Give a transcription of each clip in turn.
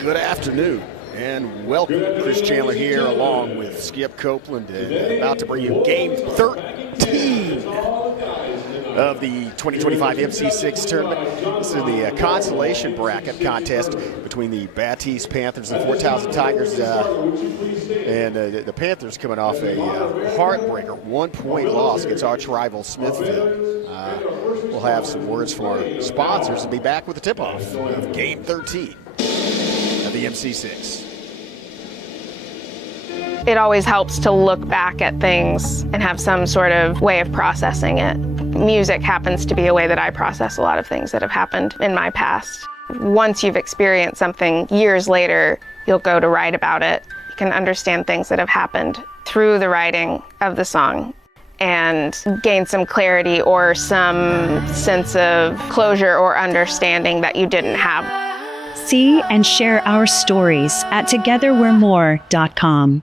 Good afternoon and welcome. Chris Chandler here along with Skip Copeland and about to bring you game 13 of the 2025 MC6 tournament. This is the consolation bracket contest between the Battiest Panthers and the Towson Tigers. The Panthers coming off a heartbreaker 1-point loss against arch rival Smithfield. We'll have some words from our sponsors and be back with the tip-off of game 13 of the MC6. It always helps to look back at things and have some sort of way of processing it. Music happens to be a way that I process a lot of things that have happened in my past. Once you've experienced something years later, you'll go to write about it. You can understand things that have happened through the writing of the song and gain some clarity or some sense of closure or understanding that you didn't have. See and share our stories at togetherwe'remore.com.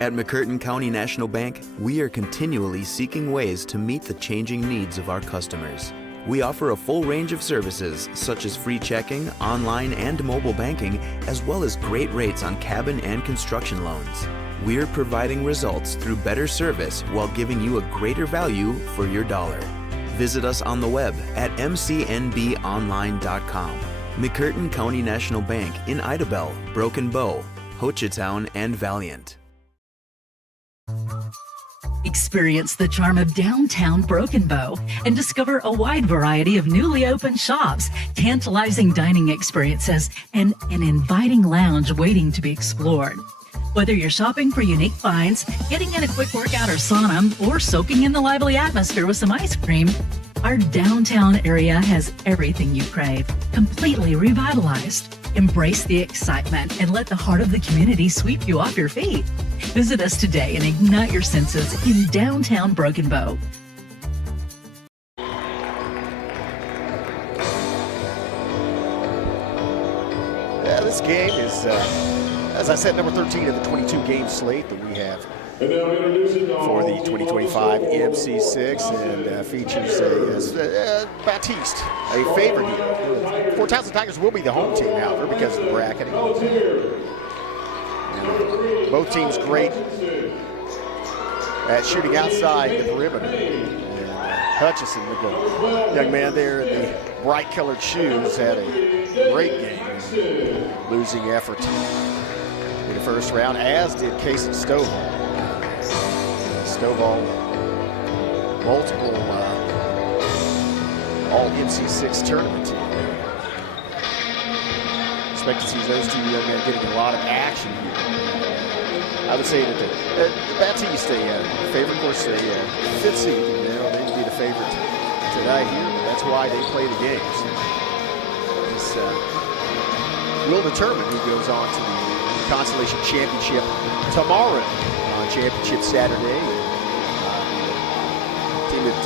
At McCurtain County National Bank, we are continually seeking ways to meet the changing needs of our customers. We offer a full range of services such as free checking, online and mobile banking, as well as great rates on cabin and construction loans. We're providing results through better service while giving you a greater value for your dollar. Visit us on the web at mcnbonline.com. McCurtain County National Bank in Idabel, Broken Bow, Hochatown, and Valiant. Experience the charm of downtown Broken Bow and discover a wide variety of newly opened shops, tantalizing dining experiences, and an inviting lounge waiting to be explored. Whether you're shopping for unique finds, getting in a quick workout or sauna, or soaking in the lively atmosphere with some ice cream, our downtown area has everything you crave, completely revitalized. Embrace the excitement and let the heart of the community sweep you off your feet. Visit us today and ignite your senses in downtown Broken Bow. Yeah, this game is, as I said, number 13 of the 22-game slate that we have for the 2025 MC6, and features Battiest, a favorite here. Fort Towson Tigers will be the home team, however, because of the bracketing. Both teams great at shooting outside the perimeter. And Hutchison, the young man there in the bright-colored shoes, had a great game, losing effort in the first round, as did Casey Stovall. Stovall, multiple all MC6 tournament team. Expect to see those two young men getting a lot of action here. I would say that the Battiest, a favorite, of course, a fifth seed. They would be the favorite tonight here. That's why they play the games. This will determine who goes on to the Consolation Championship tomorrow on Championship Saturday. Team that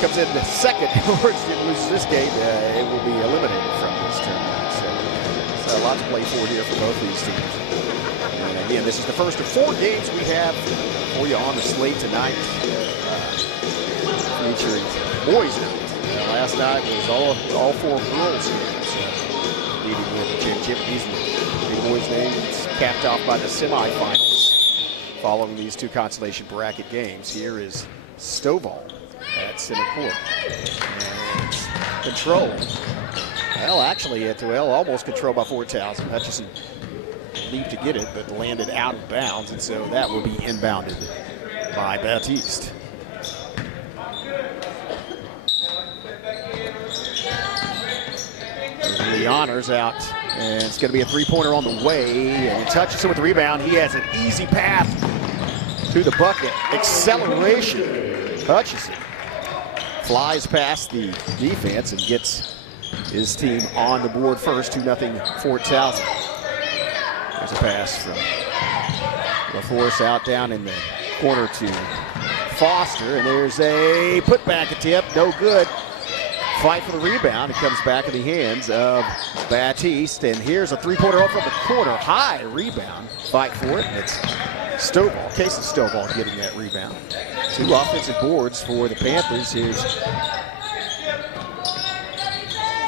comes in the second or loses this game, it will be eliminated from this tournament. So a lot to play for here for both these teams. And again, this is the first of 4 games we have for you on the slate tonight, featuring boys night. Last night was all 4 girls games, leading with the championship. These were the boys' names capped off by the semifinals. Following these 2 consolation bracket games, here is Stovall at center court. And control. Well, actually, almost controlled by Fort Towson. Hutchison leaped to get it, but landed out of bounds, and so that will be inbounded by Battiest. The honors out, and it's going to be a 3-pointer on the way. And Hutchison with the rebound. He has an easy path to the bucket. Acceleration. Hutchison flies past the defense and gets his team on the board first. 2-0 Fort Towson. There's a pass from LaForce out down in the corner to Foster, and there's a putback attempt, no good. Fight for the rebound. It comes back in the hands of Battiest, and here's a 3-pointer off from the corner. High rebound. Fight for it, and it's Stovall, Casey Stovall getting that rebound. 2 offensive boards for the Panthers. Here's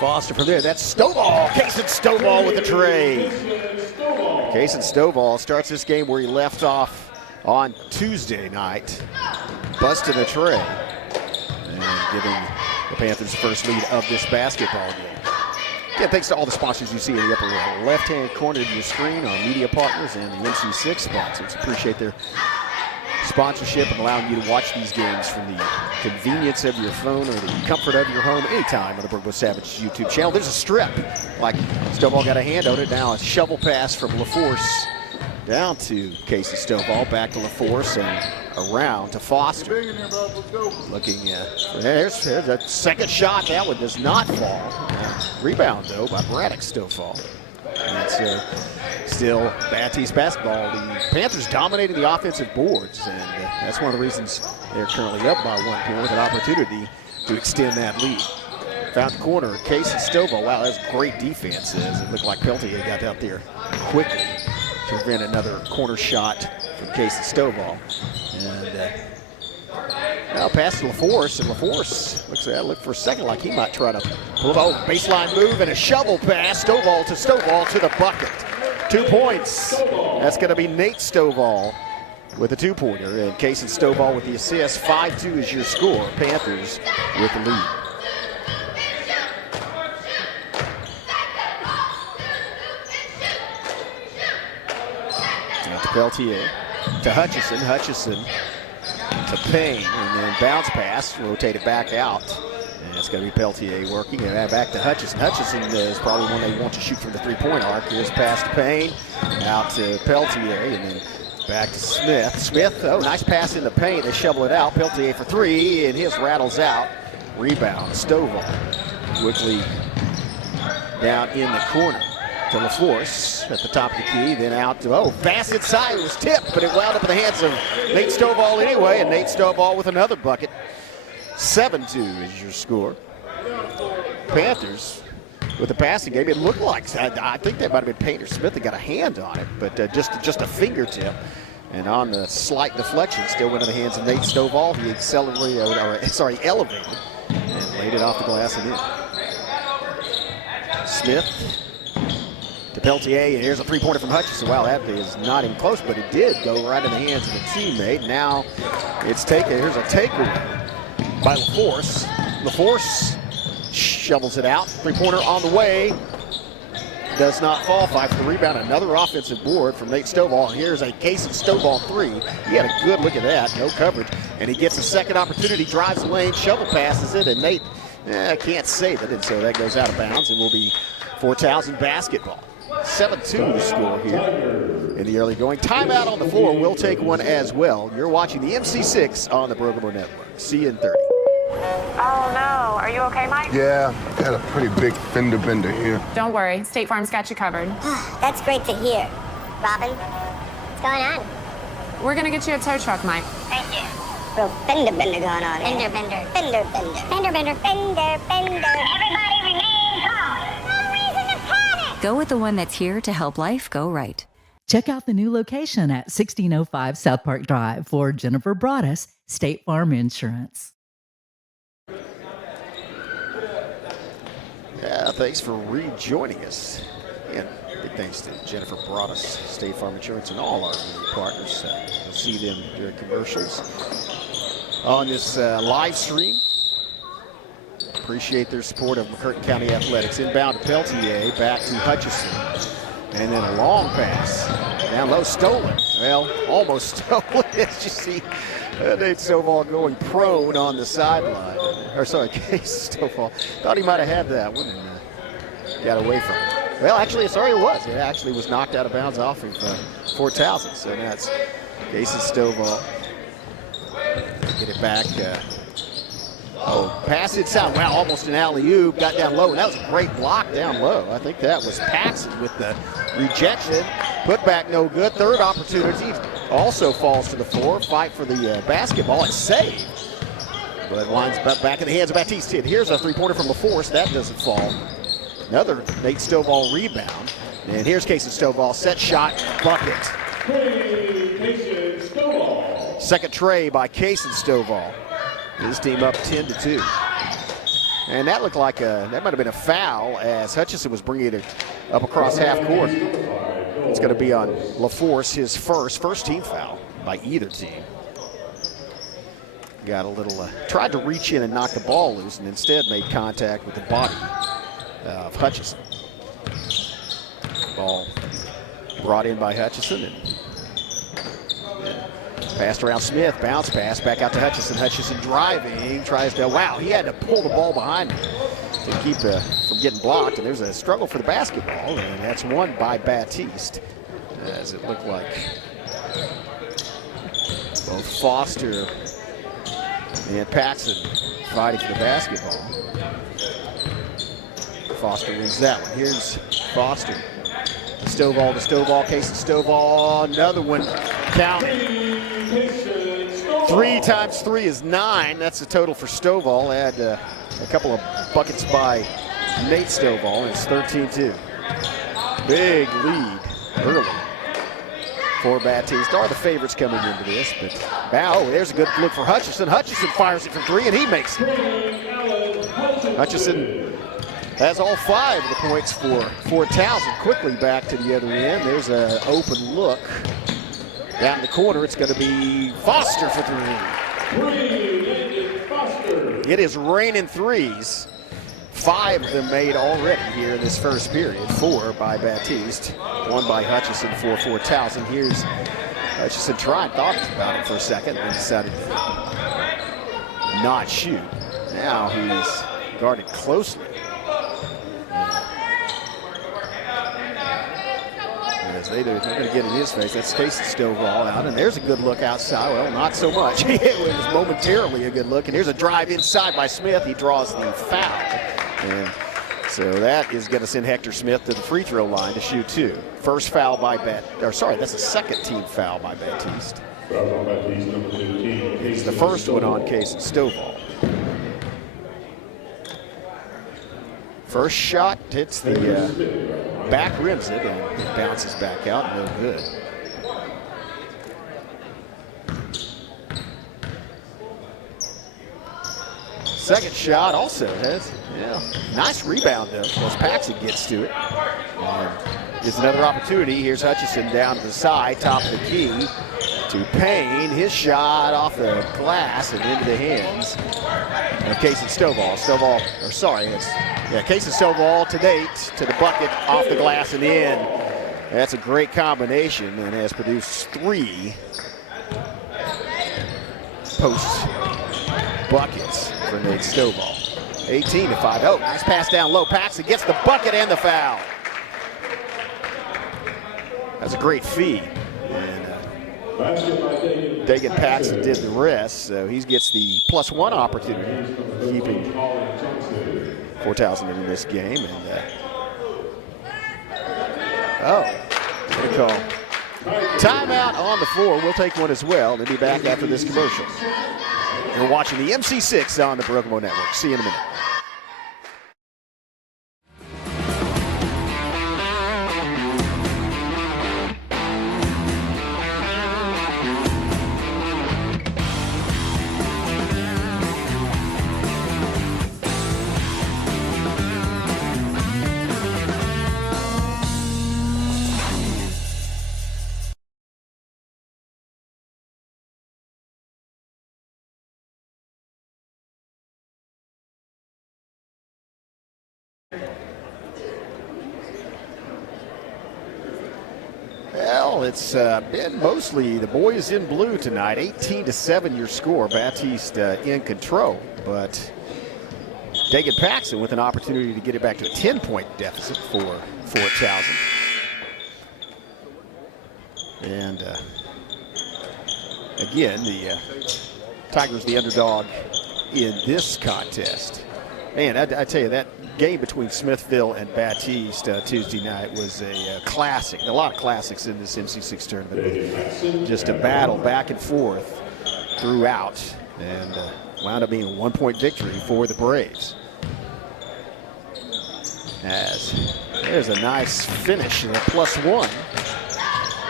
Foster from there. That's Stovall. Kaysen Stovall with the tray. Kaysen Stovall starts this game where he left off on Tuesday night, busting a tray and giving the Panthers the first lead of this basketball game. Again, thanks to all the sponsors you see in the upper left-hand corner of your screen, our media partners and the MC6 sponsors. Appreciate their sponsorship and allowing you to watch these games from the convenience of your phone or the comfort of your home anytime on the Brookwood Savage YouTube channel. There's a strip, like Stovall got a hand on it. Now a shovel pass from LaForce down to Kaysen Stovall, back to LaForce and around to Foster. Looking, there's a second shot. That one does not fall. Rebound though by Braddock Stovall. That's still Battiest basketball. The Panthers dominating the offensive boards, and that's one of the reasons they're currently up by 1 point with an opportunity to extend that lead. Found the corner, Kaysen Stovall. Wow, that's great defense. It looked like Peltier got out there quickly to prevent another corner shot from Kaysen Stovall. And now pass to LaForce, and LaForce looked for a second like he might try to pull a baseline move and a shovel pass. Stovall to the bucket. 2 points. That's going to be Nate Stovall with a two-pointer, and Kaysen Stovall with the assist. 5-2 is your score. Panthers with the lead. Now to Peltier, to Hutchison to Payne, and then bounce pass, rotated back out. And it's going to be Peltier working, and back to Hutchison. Hutchison is probably one they want to shoot from the three-point arc. Here's pass to Payne, out to Peltier, and then back to Smith. Smith, nice pass in the paint. They shovel it out. Peltier for three, and his rattles out. Rebound, Stovall. Quickly down in the corner to LaForce at the top of the key, then out to, pass inside. It was tipped, but it wound up in the hands of Nate Stovall anyway, and Nate Stovall with another bucket. 7-2 is your score. Panthers with the passing game. It looked like, I think that might have been Payne or Smith that got a hand on it, but just a fingertip. And on the slight deflection, still went in the hands of Nate Stovall. He elevated and laid it off the glass and in. Smith to Peltier, and here's a three-pointer from Hutchison. Wow, that is not even close, but it did go right in the hands of a teammate. Now it's taken. Here's a takeaway by LaForce. LaForce shovels it out. Three-pointer on the way. Does not fall. 5 for the rebound. Another offensive board from Nate Stovall. Here's a Kaysen Stovall three. He had a good look at that. No coverage. And he gets a second opportunity. Drives the lane. Shovel passes it. And Nate can't save it. And so that goes out of bounds and will be for Towson basketball. 7-2 the score here in the early going. Timeout on the floor. We'll take one as well. You're watching the MC6 on the Brookwood Network. See you in 30. Oh no, are you okay, Mike? Yeah, had a pretty big fender bender here. Don't worry, State Farm's got you covered. That's great to hear. Robin, what's going on? We're gonna get you a tow truck, Mike. Thank you. Real fender bender going on. Fender bender. Fender bender. Fender bender. Fender bender. Everybody remain calm. No reason to panic. Go with the one that's here to help life go right. Check out the new location at 1605 South Park Drive for Jennifer Broaddus, State Farm Insurance. Yeah, thanks for rejoining us. And big thanks to Jennifer Broaddus, State Farm Insurance, and all our partners. You'll see them during commercials on this live stream. Appreciate their support of McCurtain County Athletics. Inbound to Peltier, back to Hutchison. And then a long pass. Down low, stolen. Well, almost stolen, as you see. Nate Stovall going prone on the sideline. Kaysen Stovall. Thought he might have had that one and got away from it. Well, actually, it was. It actually was knocked out of bounds off of Fort Towson. So that's Kaysen Stovall. Get it back. Pass inside. Wow, almost an alley-oop. Got down low, and that was a great block down low. I think that was Paxson with the rejection. Put back no good. Third opportunity also falls to the floor. Fight for the basketball. It's saved. But winds back in the hands of Battiest. Here's a three-pointer from LaForce. That doesn't fall. Another Nate Stovall rebound. And here's Kaysen Stovall. Set shot. Bucket. Second tray by Kaysen Stovall. His team up 10-2. And that looked like that might have been a foul as Hutchison was bringing it up across half court. It's going to be on LaForce, his first team foul by either team. Got a little, tried to reach in and knock the ball loose and instead made contact with the body of Hutchison. Ball brought in by Hutchison and passed around Smith, bounce pass back out to Hutchison. Hutchison driving, tries to, wow, he had to pull the ball behind him to keep from getting blocked. And there's a struggle for the basketball, and that's won by Battiest, as it looked like both Foster and Paxson fighting for the basketball. Foster wins that one. Here's Foster. Stovall to Stovall, Casey Stovall, another one. Count. 3 times 3 is 9. That's the total for Stovall. Add a couple of buckets by Nate Stovall, and it's 13-2. Big lead early for Battiest. Are the favorites coming into this, but now there's a good look for Hutchison. Hutchison fires it from 3 and he makes it. Hutchison has all 5 of the points for Towson. Quickly back to the other end. There's an open look down in the corner. It's going to be Foster for 3. It is raining threes. 5 of them made already here in this first period. 4 by Battiest, 1 by Hutchison, 4 for Towson. Here's Hutchison thought about it for a second, and decided to not shoot. Now he's guarded closely. As they're going to get in his face. That's Casey Stovall out, and there's a good look outside. Well, not so much. It was momentarily a good look, and here's a drive inside by Smith. He draws the foul. And so that is going to send Hector Smith to the free throw line to shoot 2. First foul by that's a second team foul by Battiest. It's the first one on Casey Stovall. First shot hits the back, rims it, and it bounces back out. No good. Second shot also has, nice rebound though, as Paxson gets to it. And it's another opportunity. Here's Hutchison down to the side, top of the key to Payne. His shot off the glass and into the hands of Casey Stovall. Casey Stovall to Nate, to the bucket, off the glass and in. That's a great combination and has produced 3 post buckets for Nate Stovall. 18-5. Oh, nice pass down low. Paxson gets the bucket and the foul. That's a great feed. And Dagan Paxson did the rest, so he gets the +1 opportunity, keeping 4,000 in this game. And good call. Timeout on the floor. We'll take one as well. They'll be back after this commercial. You're watching the MC6 on the Broken Bow Network. See you in a minute. Well, it's been mostly the boys in blue tonight. 18-7 your score. Battiest in control, but Dagan Paxson with an opportunity to get it back to a 10-point deficit for Towson. And again, the Tigers the underdog in this contest. Man, I tell you, that game between Smithville and Battiest Tuesday night was a classic. A lot of classics in this MC6 tournament. Just a battle back and forth throughout, and wound up being a 1-point victory for the Braves. As there's a nice finish and a +1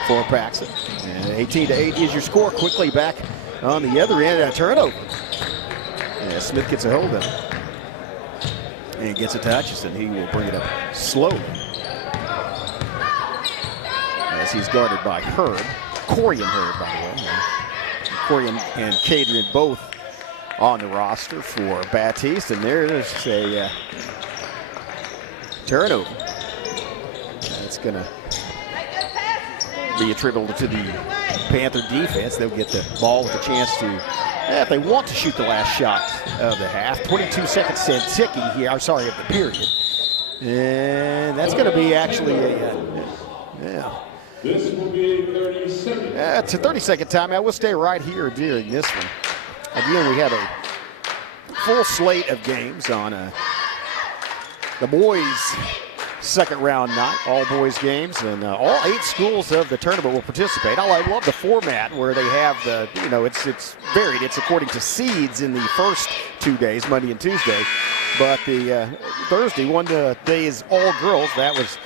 for Paxson. And 18-8 is your score. Quickly back on the other end, a turnover. Yeah, Smith gets a hold of it. And gets it to Hutchison. He will bring it up slowly. As he's guarded by Hurd. Corian Hurd, by the way. Corian and Cadrian both on the roster for Battiest. And there's a turnover. That's going to be attributable to the Panther defense. They'll get the ball with a chance to, if they want to shoot the last shot of the half. 22 seconds ticking here, of the period. And that's going to be actually This will be 30 seconds. It's a 30-second timeout. We'll stay right here during this one. Again, we have a full slate of games on the boys' second round night, all boys games, and all 8 schools of the tournament will participate. I love the format where they have it's varied. It's according to seeds in the first 2 days, Monday and Tuesday, but the Thursday one day is all girls. That was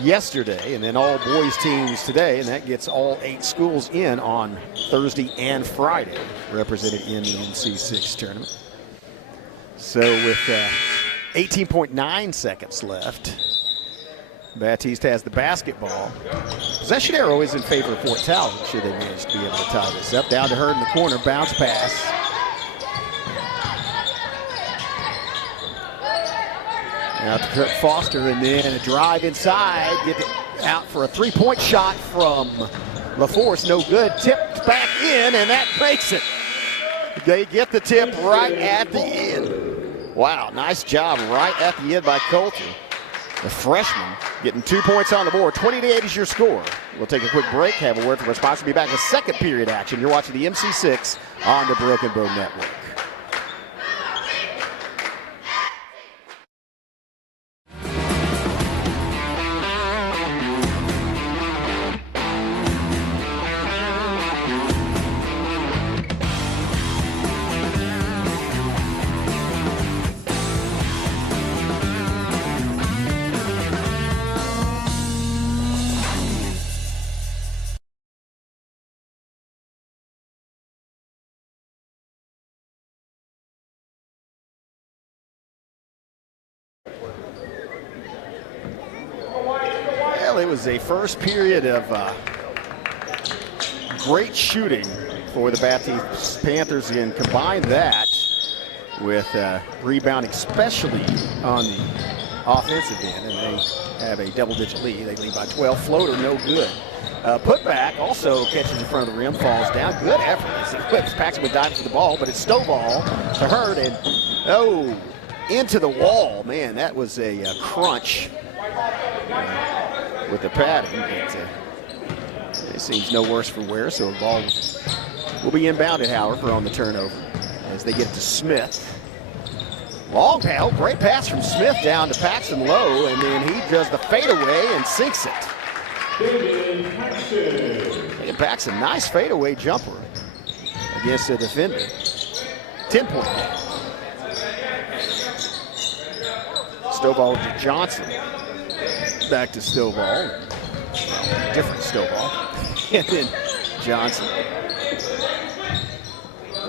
yesterday, and then all boys teams today, and that gets all 8 schools in on Thursday and Friday, represented in the MC6 tournament. So with 18.9 seconds left, Battiest has the basketball. Possession arrow is in favor of Fort Towson, should they manage to be able to tie this up. Down to Hurd in the corner, bounce pass. Out to Kurt Foster, and then a drive inside. Get it out for a three-point shot from LaForce. No good. Tipped back in, and that makes it. They get the tip right at the end. Wow, nice job right at the end by Coulter. The freshman getting 2 points on the board. 20-8 is your score. We'll take a quick break, have a word from our sponsor. We'll be back with second period action. You're watching the MC6 on the Broken Bow Network. It was a first period of great shooting for the Battiest Panthers, and combine that with rebounding, especially on the offensive end, and they have a double-digit lead. They lead by 12. Floater, no good. Putback also catches in front of the rim, falls down. Good effort as it whips. Paxton with dive for the ball, but it's Stovall to Hurd, and into the wall. Man, that was a crunch. With the padding, it seems no worse for wear, so the ball will be inbounded, however, on the turnover as they get to Smith. Long pass, great pass from Smith down to Paxton low, and then he does the fadeaway and sinks it. Paxton, nice fadeaway jumper against the defender. 10-point game. Stovall to Johnson. Back to Stovall. Different Stovall. And then Johnson.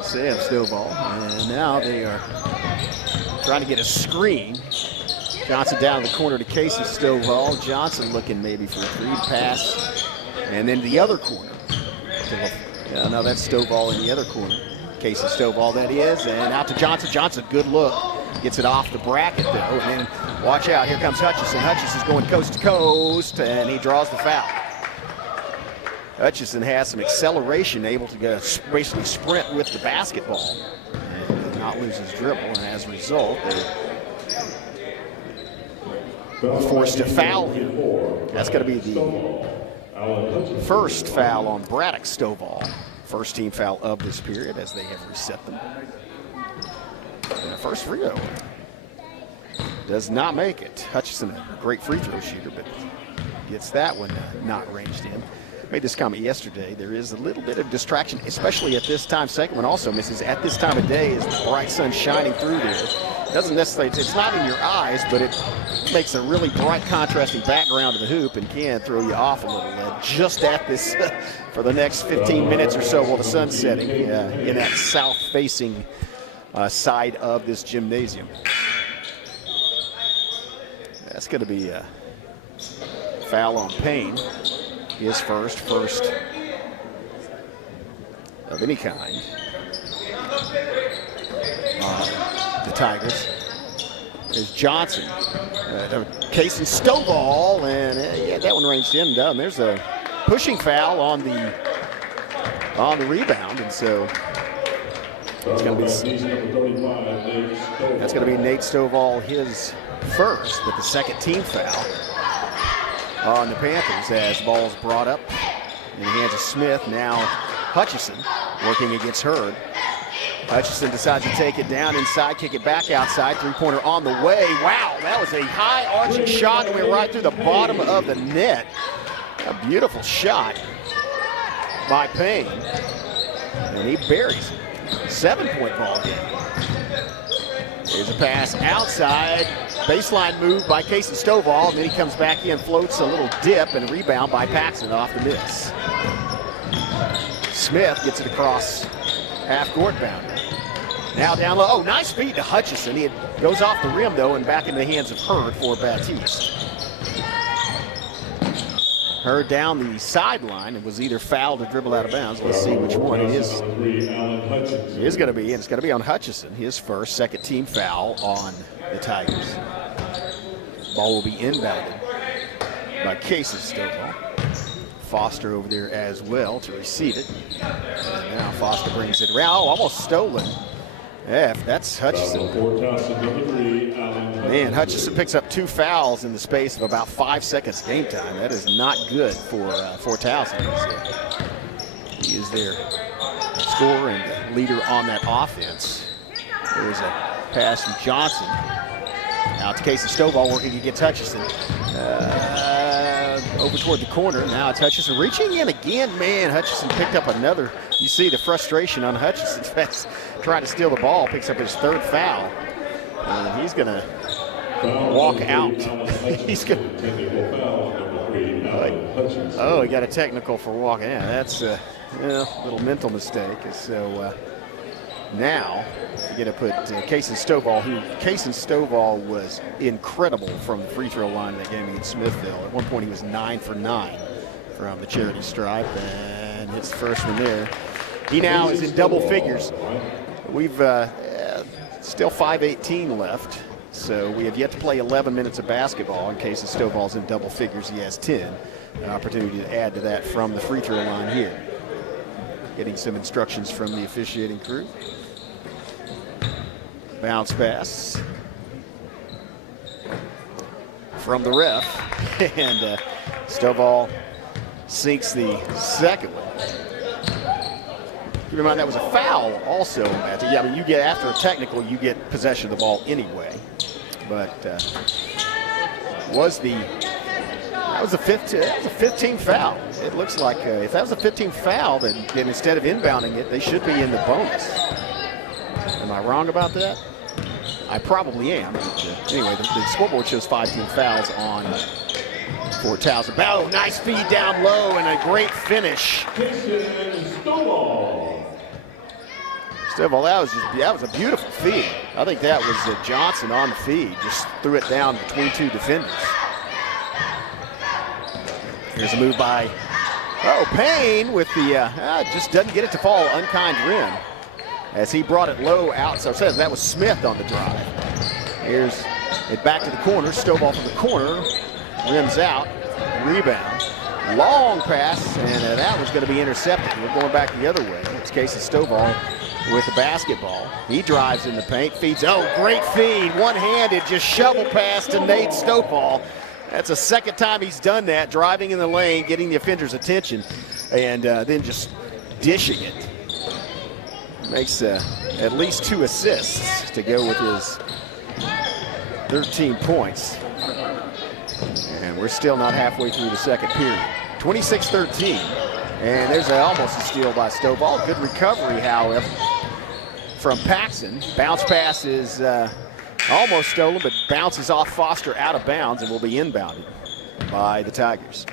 Sam Stovall. And now they are trying to get a screen. Johnson down in the corner to Casey Stovall. Johnson looking maybe for a three pass. And then the other corner. No, that's Stovall in the other corner. Casey Stovall, that is. And out to Johnson. Johnson, good look. Gets it off the bracket, though. And then watch out. Here comes Hutchison. Hutchison's going coast to coast, and he draws the foul. Hutchison has some acceleration, able to basically sprint with the basketball and not lose his dribble. And as a result, they're forced to foul him. That's going to be the first foul on Braddock Stovall. First team foul of this period as they have reset them. And the first free throw does not make it. Hutchison, a great free throw shooter, but gets that one not ranged in. Made this comment yesterday. There is a little bit of distraction, especially at this time. Second one also misses. At this time of day, as the bright sun shining through there, doesn't necessarily, it's not in your eyes, but it makes a really bright contrasting background to the hoop and can throw you off a little. Just at this, for the next 15 minutes or so while the sun's setting in that south-facing side of this gymnasium. that's going to be a foul on Payne. His first of any kind. The Tigers. There's Johnson. Casey Stovall, and yeah, that one ranged in. Done. There's a pushing foul on the rebound, and so it's going to be that's going to be Nate Stovall, his first, but the second team foul on the Panthers as the ball's brought up in the hands of Smith. Now Hutchison working against Hurd. Hutchison decides to take it down inside, kick it back outside. Three-pointer on the way. Wow, that was a high arching shot that went right through the bottom of the net. A beautiful shot by Payne, and he buries it. 7-point ball game. Here's a pass outside. Baseline move by Casey Stovall, and then he comes back in, floats a little dip, and a rebound by Paxson off the miss. Smith gets it across half-court boundary. Now down low. Oh, nice feed to Hutchison. He goes off the rim, though, and back in the hands of Hurd for Battiest. Hurd down the sideline and was either fouled or dribbled out of bounds. Let's see which one it is. It is going to be, and it's going to be on Hutchison. His first, second team foul on the Tigers. Ball will be inbounded by Casey Stovall. Foster over there as well to receive it. And now Foster brings it around. Oh, almost stolen. Yeah, that's Hutchison. Man, Hutchison picks up 2 fouls in the space of about 5 seconds game time. That is not good for Towson. He is their scorer and leader on that offense. There's a pass from Johnson. Out to Casey Stovall working against Hutchison. Over toward the corner. Now it's Hutchison reaching in again. Man, Hutchison picked up another. You see the frustration on Hutchison's face, trying to steal the ball. Picks up his 3rd foul. And he's going to walk out. He's going to. Oh, he got a technical for walking. Yeah, that's a little mental mistake. So now you're going to put Casey Stovall, who Casey Stovall was incredible from the free throw line in that game against Smithville. At one point he was 9 for 9 from the charity stripe and hits the first one there. He now is in double figures. We've still 5:18 left, so we have yet to play 11 minutes of basketball. In case Stovall's in double figures, he has 10. An opportunity to add to that from the free throw line here. Getting some instructions from the officiating crew. Bounce pass from the ref, and Stovall sinks the second one. Keep in mind that was a foul also. Yeah, I mean, you get after a technical, you get possession of the ball anyway. But that was a 15 foul. It looks like if that was a 15 foul, then instead of inbounding it, they should be in the bonus. Am I wrong about that? I probably am. But, anyway, the scoreboard shows 5 team fouls on for Towson. Oh, nice feed down low and a great finish. Stovall, that was a beautiful feed. I think that was Johnson on the feed. Just threw it down between 2 defenders. Here's a move by Payne with the just doesn't get it to fall. Unkind rim as he brought it low out. So says that was Smith on the drive. Here's it back to the corner. Stovall from the corner. Rims out. Rebound. Long pass, and that was going to be intercepted. We're going back the other way. It's Casey Stovall with the basketball. He drives in the paint, feeds. Oh, great feed. One-handed, just shovel pass to Nate Stovall. That's the second time he's done that, driving in the lane, getting the offender's attention, and then just dishing it. Makes at least 2 assists to go with his 13 points. And we're still not halfway through the second period. 26-13. And there's almost a steal by Stovall. Good recovery, however, from Paxson. Bounce pass is almost stolen, but bounces off Foster out of bounds and will be inbounded by the Tigers.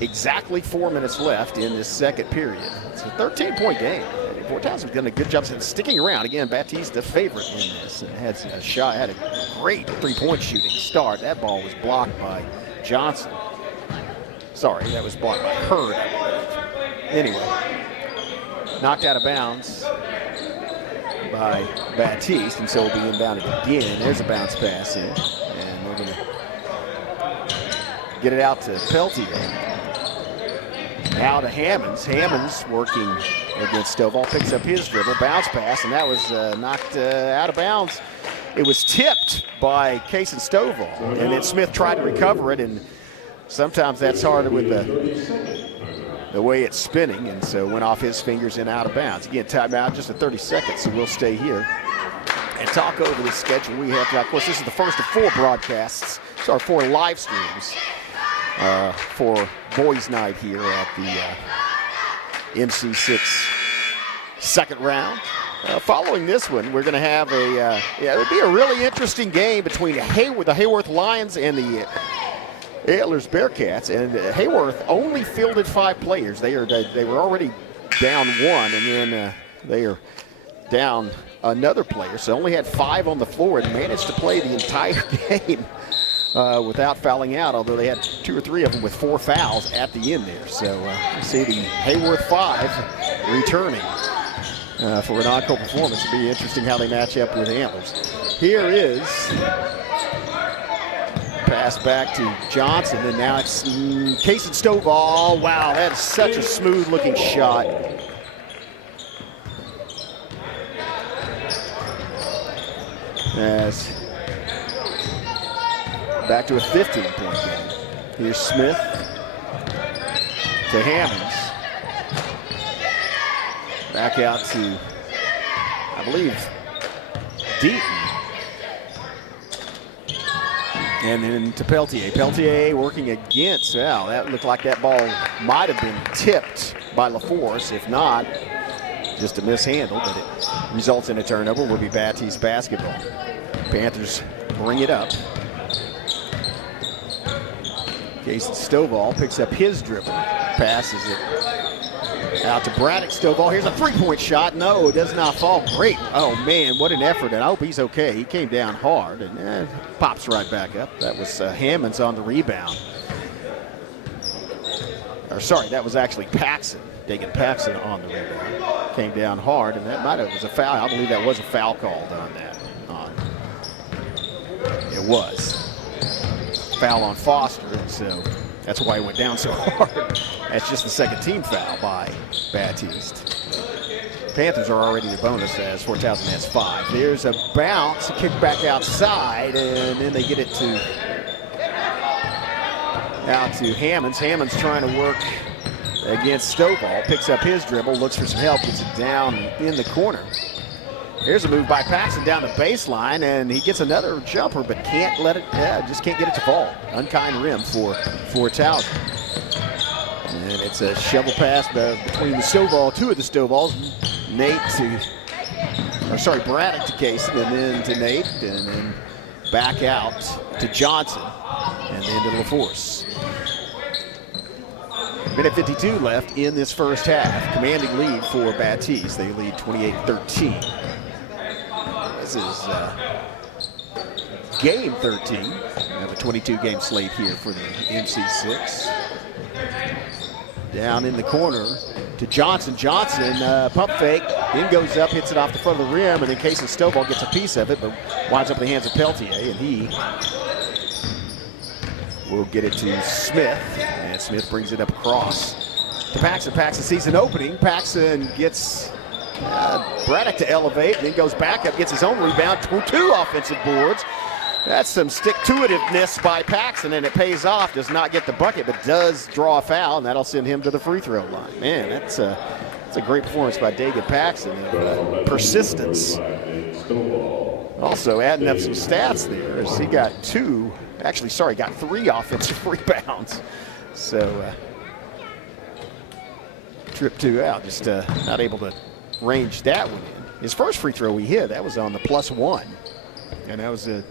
Exactly 4 minutes left in this second period. It's a 13-point game. Fort Towson's done a good job sticking around. Again, Battiest the favorite in this. And had a shot, had a great three-point shooting start. That ball was blocked by Johnson. Sorry, that was blocked by Hurd, I believe. Anyway, knocked out of bounds by Battiest, and so will be inbounded again. There's a bounce pass in, and they're going to get it out to Peltier. Now to Hammonds. Hammonds working against Stovall, picks up his dribble, bounce pass, and that was knocked out of bounds. It was tipped by Case and Stovall, and then Smith tried to recover it, and sometimes that's harder with the way it's spinning, and so went off his fingers and out of bounds. Again, timeout, just at 30 seconds, so we'll stay here and talk over the schedule we have. Of course, this is the first of 4 broadcasts, so 4 live streams for boys' night here at the MC6 second round. Following this one, we're going to have it would be a really interesting game between the Hayworth Lions and the Aylers Bearcats, and Hayworth only fielded 5 players. They were already down 1, and then they are down another player, so only had 5 on the floor and managed to play the entire game without fouling out, although they had 2 or 3 of them with 4 fouls at the end there. So you see the Hayworth 5 returning for an encore performance. It'll be interesting how they match up with Antlers. Here is pass back to Johnson, and now it's Case and Stovall. Wow, that's such a smooth-looking shot. As back to a 15-point game. Here's Smith to Hammonds. Back out to, I believe, Deaton. And then to Peltier. Peltier working against, well, that looked like that ball might have been tipped by LaForce. If not, just a mishandle, but it results in a turnover. Will be Battiest basketball. Panthers bring it up. Jason Stovall picks up his dribble, passes it out to Braddock. Stovall, here's a three-point shot. No, it does not fall. Great. Oh, man, what an effort, and I hope he's okay. He came down hard, and pops right back up. That was Hammonds on the rebound. Or, sorry, that was actually Paxson, Dagan Paxson on the rebound. Came down hard, and that might have was a foul. I believe that was a foul called on that. It was. Foul on Foster, and so that's why he went down so hard. That's just the second team foul by Battiest. Panthers are already the bonus as Fort Towson has 5. There's a bounce, a kick back outside, and then they get it out to Hammonds. Hammonds trying to work against Stovall, picks up his dribble, looks for some help, gets it down in the corner. Here's a move by Paxson down the baseline, and he gets another jumper, but can't let it, just can't get it to fall. Unkind rim for Towson. And it's a shovel pass between the Stovall, 2 of the Stovalls. Braddock to Casey, and then to Nate, and then back out to Johnson, and then to LaForce. Minute 52 left in this first half. Commanding lead for Battiest. They lead 28-13. This is game 13 of a 22-game slate here for the MC6. Down in the corner to Johnson. Johnson, pump fake, then goes up, hits it off the front of the rim, and then Casey Stovall gets a piece of it, but winds up in the hands of Peltier, and he will get it to Smith, and Smith brings it up across to Paxson. Paxson sees an opening. Paxson gets Braddock to elevate, and then goes back up, gets his own rebound, 2 offensive boards. That's some stick-to-itiveness by Paxson, and it pays off. Does not get the bucket, but does draw a foul, and that'll send him to the free throw line. Man, that's a great performance by Dagan Paxson. Persistence. Also adding up some stats there, as he got 3 offensive rebounds. So trip 2 out, just not able to range that one in. His first free throw he hit, that was on the +1, and that was in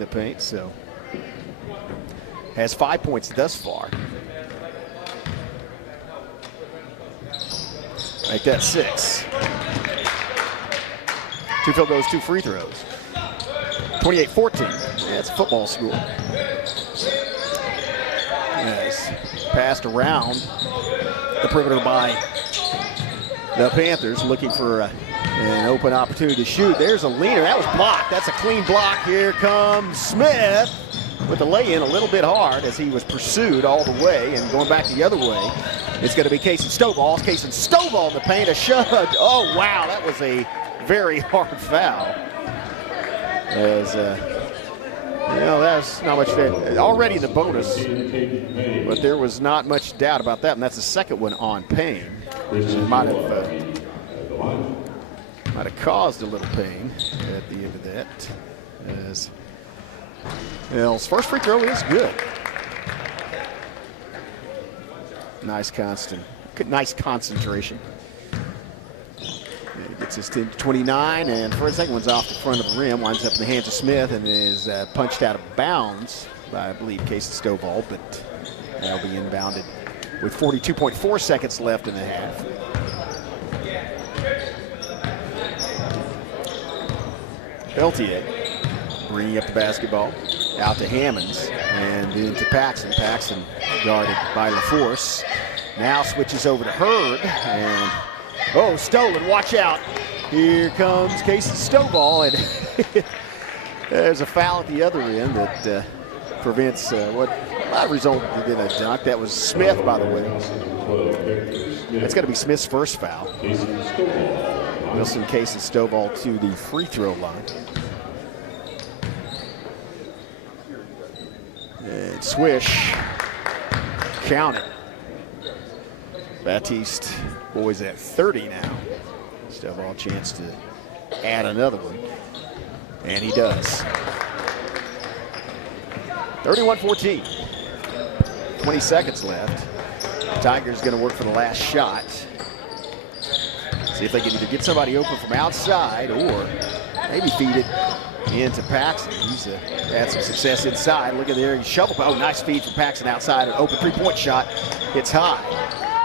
the paint, so has 5 points thus far. Make that 6. 2 field goals, 2 free throws. 28-14. Yeah, it's a football school. Yes. Passed around the perimeter by the Panthers, looking for an open opportunity to shoot. There's a leaner. That was blocked. That's a clean block. Here comes Smith with the lay-in, a little bit hard as he was pursued all the way and going back the other way. It's going to be Casey Stovall. Casey Stovall in the paint, a shove. Oh, wow, that was a very hard foul. As, that's not much already the bonus, but there was not much doubt about that, and that's the second one on Payne. Might have caused a little pain at the end of that. As his first free throw is good. Nice concentration. And he gets his 10-29, and for a second one's off the front of the rim, winds up in the hands of Smith, and is punched out of bounds by, I believe, Casey Stovall, but that'll be inbounded with 42.4 seconds left in the half. Peltier bringing up the basketball, out to Hammonds, and into Paxson. Paxson guarded by LaForce. Now switches over to Hurd, and stolen, watch out. Here comes Casey Stovall, and there's a foul at the other end that prevents what might result in a dunk. That was Smith, by the way. That's got to be Smith's first foul. Wilson Casey Stovall to the free throw line. And swish, count it. Battiest boys at 30 now. Stovall chance to add another one, and he does. 31-14. 20 seconds left. Tigers going to work for the last shot. See if they can either get somebody open from outside or maybe feed it into Paxson. He's had some success inside. Look at there, he shoveled. Oh, nice feed from Paxson outside. An open three-point shot. Hits high.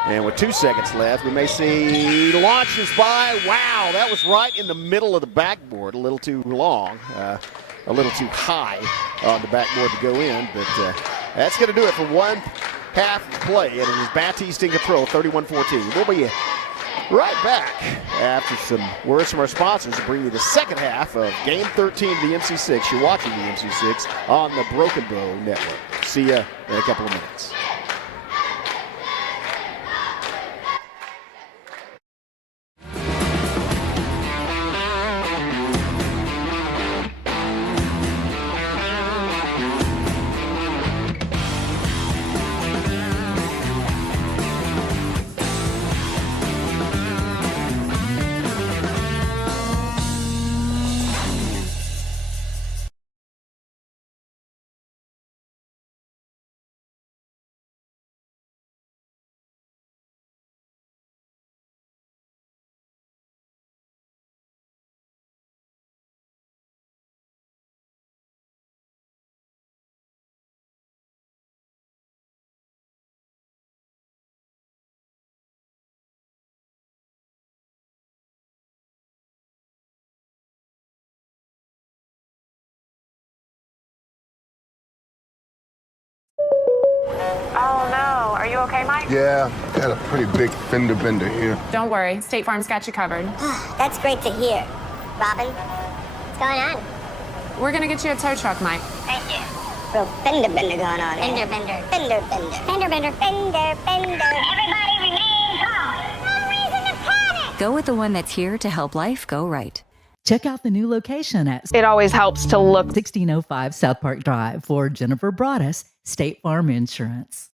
And with 2 seconds left, we may see launches by. Wow, that was right in the middle of the backboard. A little too long, a little too high on the backboard to go in. But that's going to do it for one half of play. And it is Battiest in control, 31-14. We'll be right back after some words from our sponsors to bring you the second half of Game 13 of the MC6. You're watching the MC6 on the Broken Bow Network. See ya in a couple of minutes. Oh no, are you okay, Mike? Yeah, got a pretty big fender bender here. Don't worry, State Farm's got you covered. That's great to hear. Robin, what's going on? We're gonna get you a tow truck, Mike. Thank you. Real fender bender going on. Fender bender. Fender bender. Fender bender. Fender bender. Everybody remain calm. No reason to panic. Go with the one that's here to help life go right. Check out the new location at It always helps to look 1605 South Park Drive for Jennifer Broaddus, State Farm Insurance.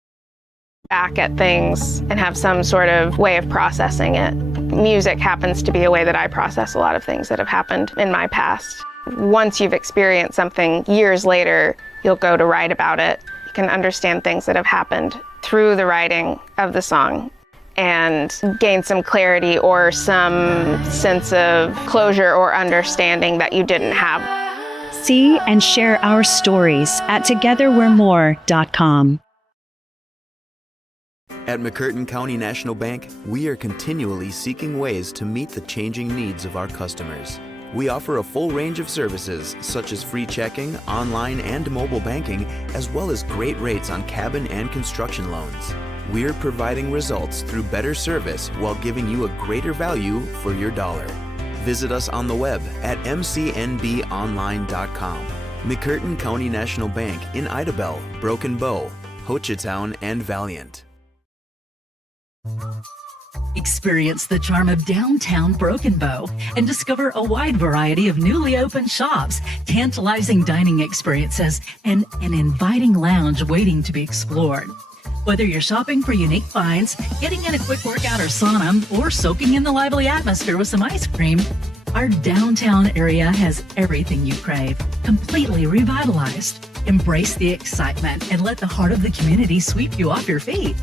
back at things and have some sort of way of processing it. Music happens to be a way that I process a lot of things that have happened in my past. Once you've experienced something years later, you'll go to write about it. You can understand things that have happened through the writing of the song and gain some clarity or some sense of closure or understanding that you didn't have. See and share our stories at togetherwe'remore.com. At McCurtain County National Bank, we are continually seeking ways to meet the changing needs of our customers. We offer a full range of services such as free checking, online and mobile banking, as well as great rates on cabin and construction loans. We're providing results through better service while giving you a greater value for your dollar. Visit us on the web at mcnbonline.com. McCurtain County National Bank in Idabel, Broken Bow, Hochatown, and Valiant. Experience the charm of downtown Broken Bow and discover a wide variety of newly opened shops, tantalizing dining experiences, and an inviting lounge waiting to be explored. Whether you're shopping for unique finds, getting in a quick workout or sauna, or soaking in the lively atmosphere with some ice cream, our downtown area has everything you crave, completely revitalized. Embrace the excitement and let the heart of the community sweep you off your feet.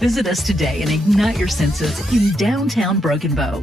Visit us today and ignite your senses in downtown Broken Bow.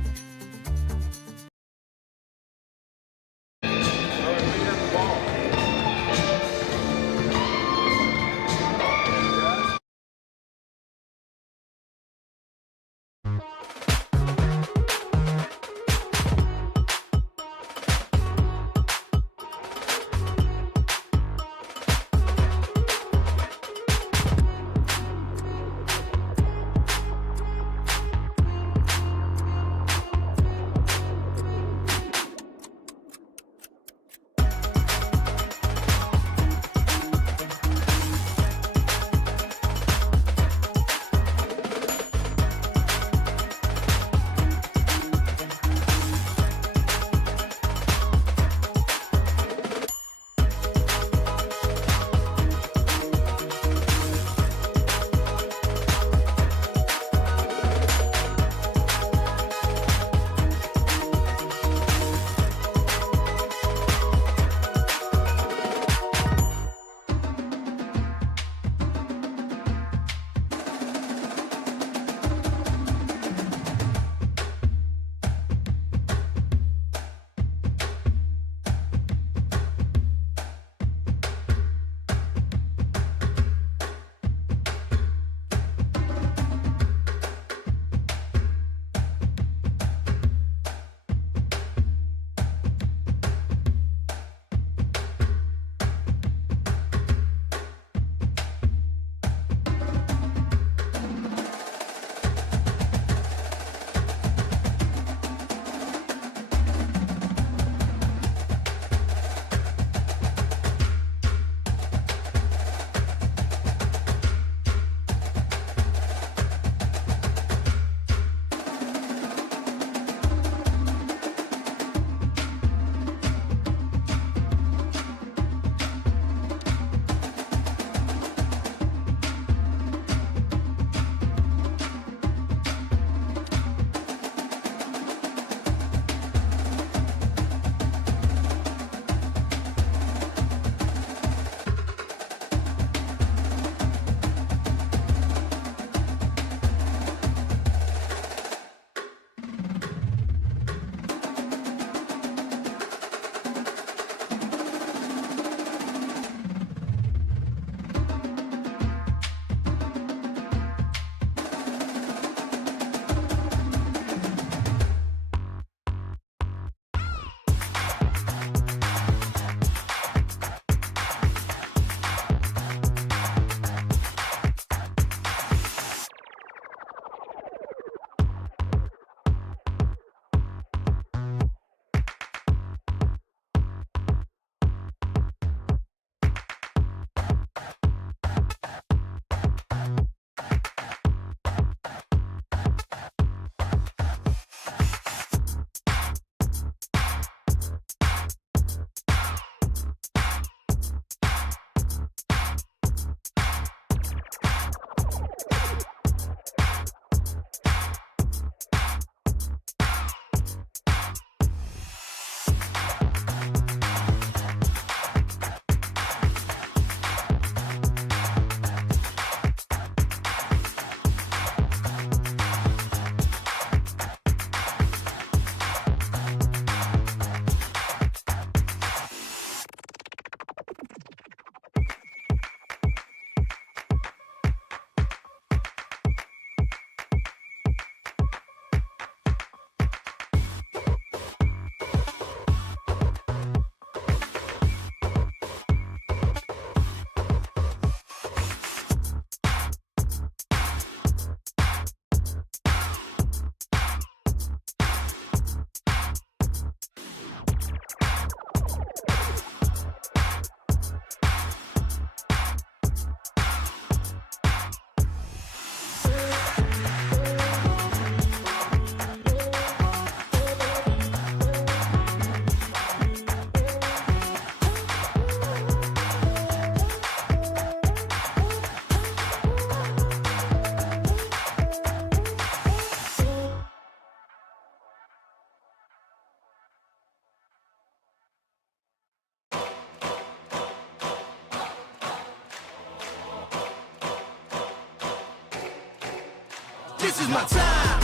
This is my time.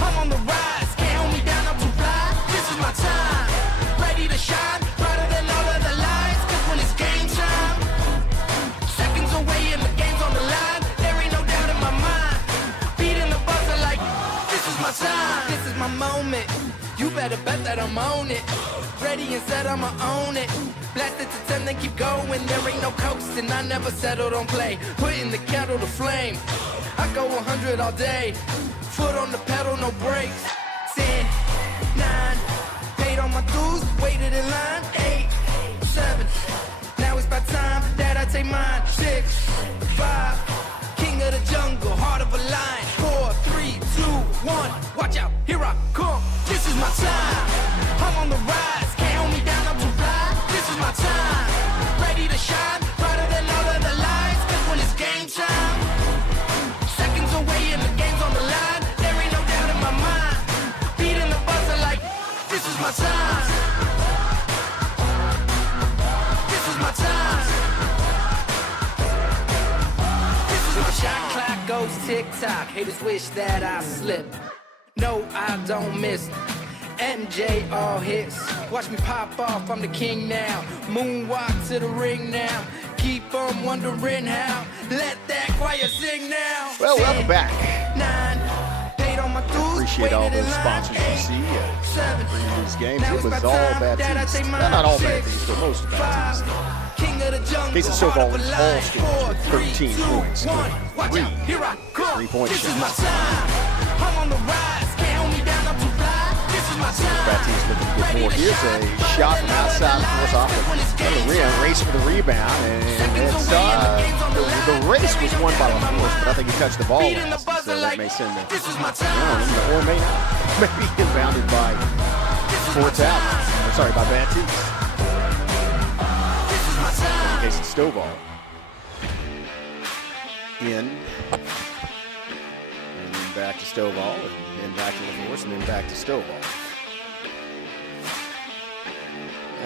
I'm on the rise. Can't hold me down, I'm too fly. This is my time. Ready to shine, brighter than all of the lights. Cause when it's game time, seconds away and the game's on the line. There ain't no doubt in my mind. Beating the buzzer like, this is my time. This is my moment. You better bet that I'm on it. Ready and set, I'ma own it. Blast it to 10, then keep going. There ain't no coasting, I never settled on play. Putting the kettle to flame. I go 100 all day. Foot on the pedal, no brakes. 10, 9, paid all my dues, waited in line. 8, 7, now it's about time that I take mine. 6, 5, king of the jungle, heart of a lion. 4, 3, 2, 1, watch out, here I come. This is my time, I'm on the rise. Can't hold me down, I'm too fly. This is my time, ready to shine, brighter than all of the lights. Cause when it's game time, seconds away and the game's on the line. There ain't no doubt in my mind. Beating the buzzer like, this is my time. This is my time. This is my shot clock goes tick-tock. Haters wish that I slip. No, I don't miss. MJ all hits. Watch me pop off, I'm the king now. Moonwalk to the ring now. Keep on wondering how. Let that choir sing now. Well, welcome back. 9, paid on my dues. Appreciate all those sponsors you see bringing these games. It was all Battiest. Not all Battiest, but most of Battiest. Case of Stovall in all scores with 13 points. 3-point shots. I'm on the rise. Can't hold me down, I'm too fly. This is my time. Battiest looking to get more. Here's a shot from outside the force off the rim. Race for the rebound. And it's, the race was won by LaForce, but I think he touched the ball last, so that may send the or may not. Maybe inbounded by Fortal. Sorry, by Battiest. In case of Stovall. In. And then back to Stovall, and then back to LaForce, and then back to Stovall.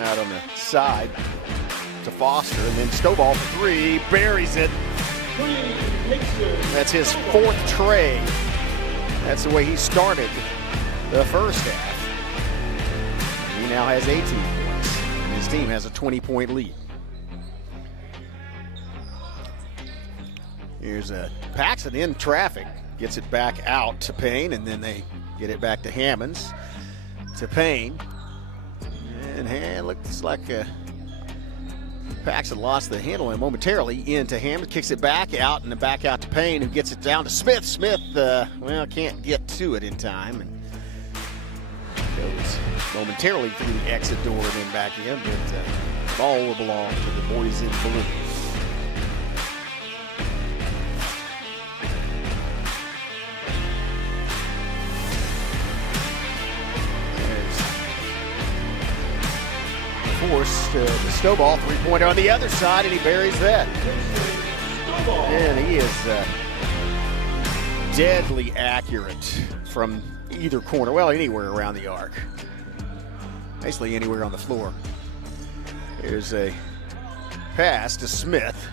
Out on the side to Foster, and then Stovall for 3, buries it. That's his 4th tray. That's the way he started the first half. He now has 18 points, and his team has a 20-point lead. Here's a Paxson in traffic. Gets it back out to Payne, and then they get it back to Hammonds. To Payne. And looks like Paxson lost the handle and momentarily into Hammonds. Kicks it back out, and then back out to Payne, who gets it down to Smith. Smith, can't get to it in time. And goes momentarily through the exit door and then back in. But the ball will belong to the boys in blue. Force to Stovall, 3-pointer on the other side, and he buries that. And he is deadly accurate from either corner, well, anywhere around the arc. Basically anywhere on the floor. Here's a pass to Smith.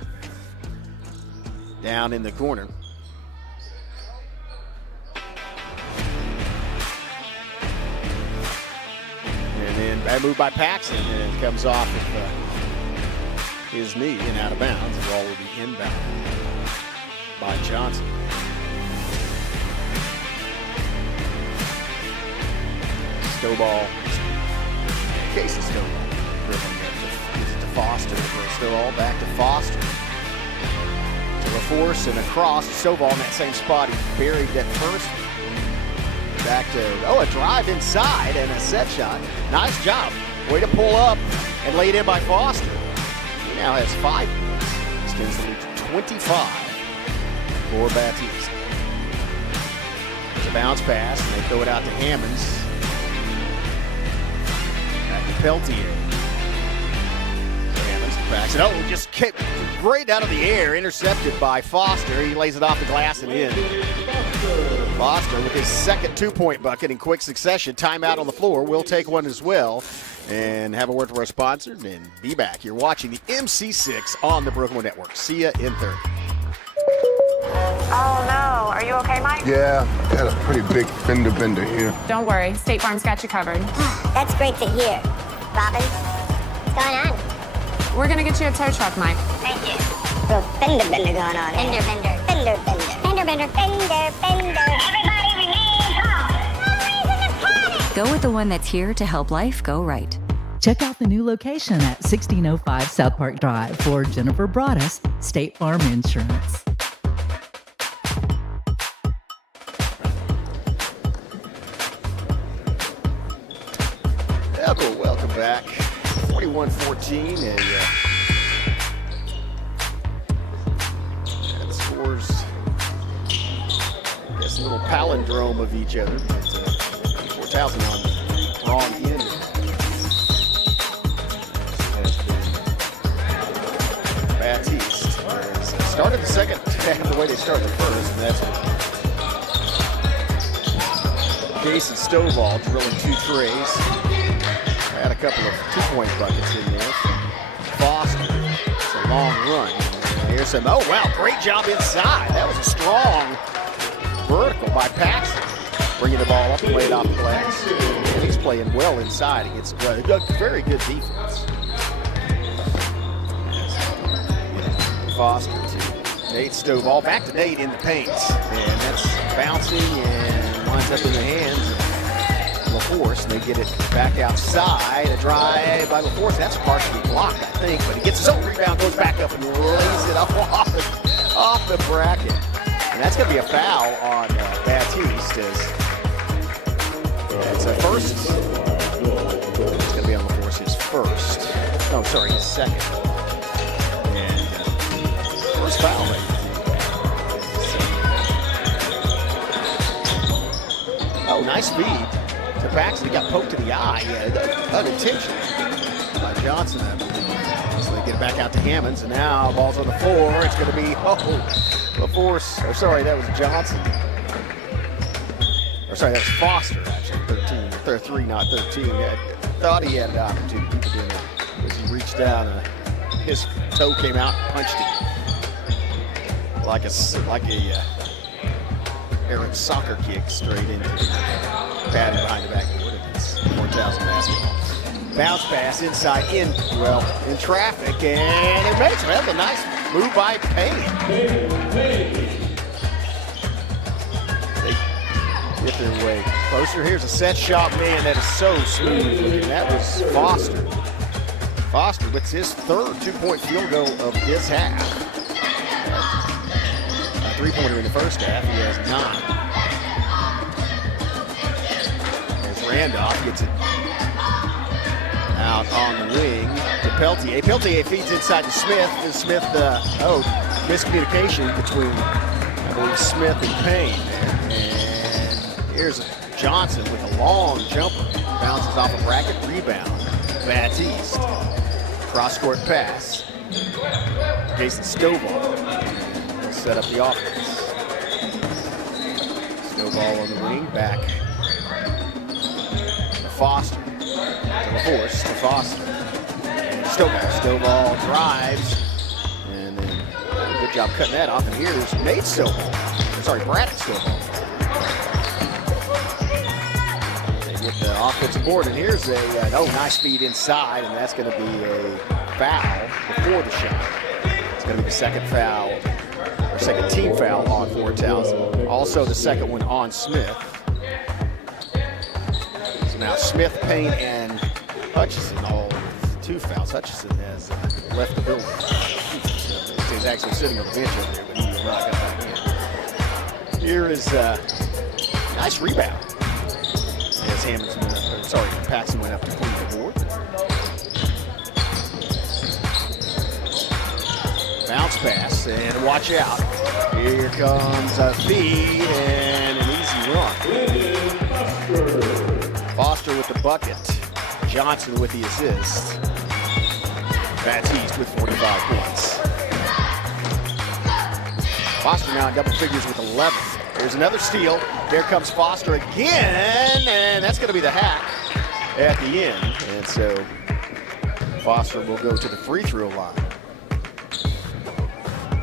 Down in the corner. And then bad move by Paxson, and it comes off of his knee and out of bounds. The ball will be inbound by Johnson. Stovall, case of Stovall, dribbling it to Foster. Stovall back to Foster. To LaForce and across. Stovall in that same spot. He buried that first. Back to, a drive inside and a set shot. Nice job. Way to pull up and lay it in by Foster. He now has 5 points. Extends the lead to 25 for Battiest. It's a bounce pass, and they throw it out to Hammonds. Back to Peltier. Hammonds backs it. Just kicked right out of the air, intercepted by Foster. He lays it off the glass and in. Foster with his second 2-point bucket in quick succession. Timeout on the floor. We'll take one as well and have a word for our sponsor and be back. You're watching the MC6 on the Brooklyn Network. See ya in 30. Oh no, are you okay, Mike? Yeah, got a pretty big fender bender here. Don't worry, State Farm's got you covered. That's great to hear. Robin, what's going on? We're gonna get you a tow truck, Mike. Thank you. Little fender bender going on. Fender bender. Fender bender. Fender bender. Fender bender. Everybody remain calm. No reason to panic. Go with the one that's here to help life go right. Check out the new location at 1605 South Park Drive for Jennifer Broaddus, State Farm Insurance. Welcome back. 41-14. And scores, I guess, a little palindrome of each other. But Towson on the wrong end. Battiest started the second half the way they started the first, and that's Jason Stovall drilling 2 trays. Had a couple of 2-point buckets in there. Foster, it's a long run. And here's some, oh wow, great job inside. That was a strong vertical by Paxton. Bringing the ball up and lay it off the glass. And he's playing well inside against very good defense. Foster to Nate Stovall. Back to Nate in the paint. And that's bouncing and winds up in the hands of LaForce. And they get it back outside. A drive by LaForce. That's partially blocked, I think. But he gets his own rebound, goes back up and lays it up off the bracket. And that's going to be a foul on Battiest. It's a first. It's going to be on LaForce, his first. Oh, sorry, his second. First foul rate. Oh, nice feed to Paxton. He got poked to the eye. Unintentional by Johnson, I believe. So they get it back out to Hammonds, and now ball's on the floor. It's going to be, LaForce. Oh, sorry, that was Johnson. Or sorry, that was Foster, actually. 13, 3, not 13. I thought he had an opportunity to do it as he reached down. His toe came out and punched him. Like a errant soccer kick straight into the pad behind the backboard. It's more Towson basketball. Bounce pass inside in traffic, and it makes it. That's a nice move by Payne. They get their way closer. Here's a set shot, man, that is so smooth. And that was Foster. Foster with his third 2-point field goal of this half. 3-pointer in the first half. He has 9. As Randolph gets it out on the wing to Peltier. Peltier feeds inside to Smith. And Smith, miscommunication between, I believe, Smith and Payne there. And here's Johnson with a long jumper. Bounces off a bracket. Rebound. Battiest. Cross-court pass. Jason Stovall. Set up the offense. Snowball on the wing, back to Foster. To LaForce, to Foster. Stovall drives. And then good job cutting that off. And here's Nate Stovall. Sorry, Braddock Stovall. They get the offensive board. And here's a nice feed inside. And that's going to be a foul before the shot. It's going to be the second foul. Second team foul on Towson. Also the second one on Smith. So now Smith, Payne, and Hutchison all with 2 fouls. Hutchison has left the building. He's actually sitting on the bench over there, but he will not come back in. Here is nice rebound. As Paxton went up to clean the board. Bounce pass, and watch out. Here comes a feed and an easy run. Foster with the bucket. Johnson with the assist. Battiest with 45 points. Foster now in double figures with 11. There's another steal. There comes Foster again, and that's going to be the hack at the end. And so Foster will go to the free throw line.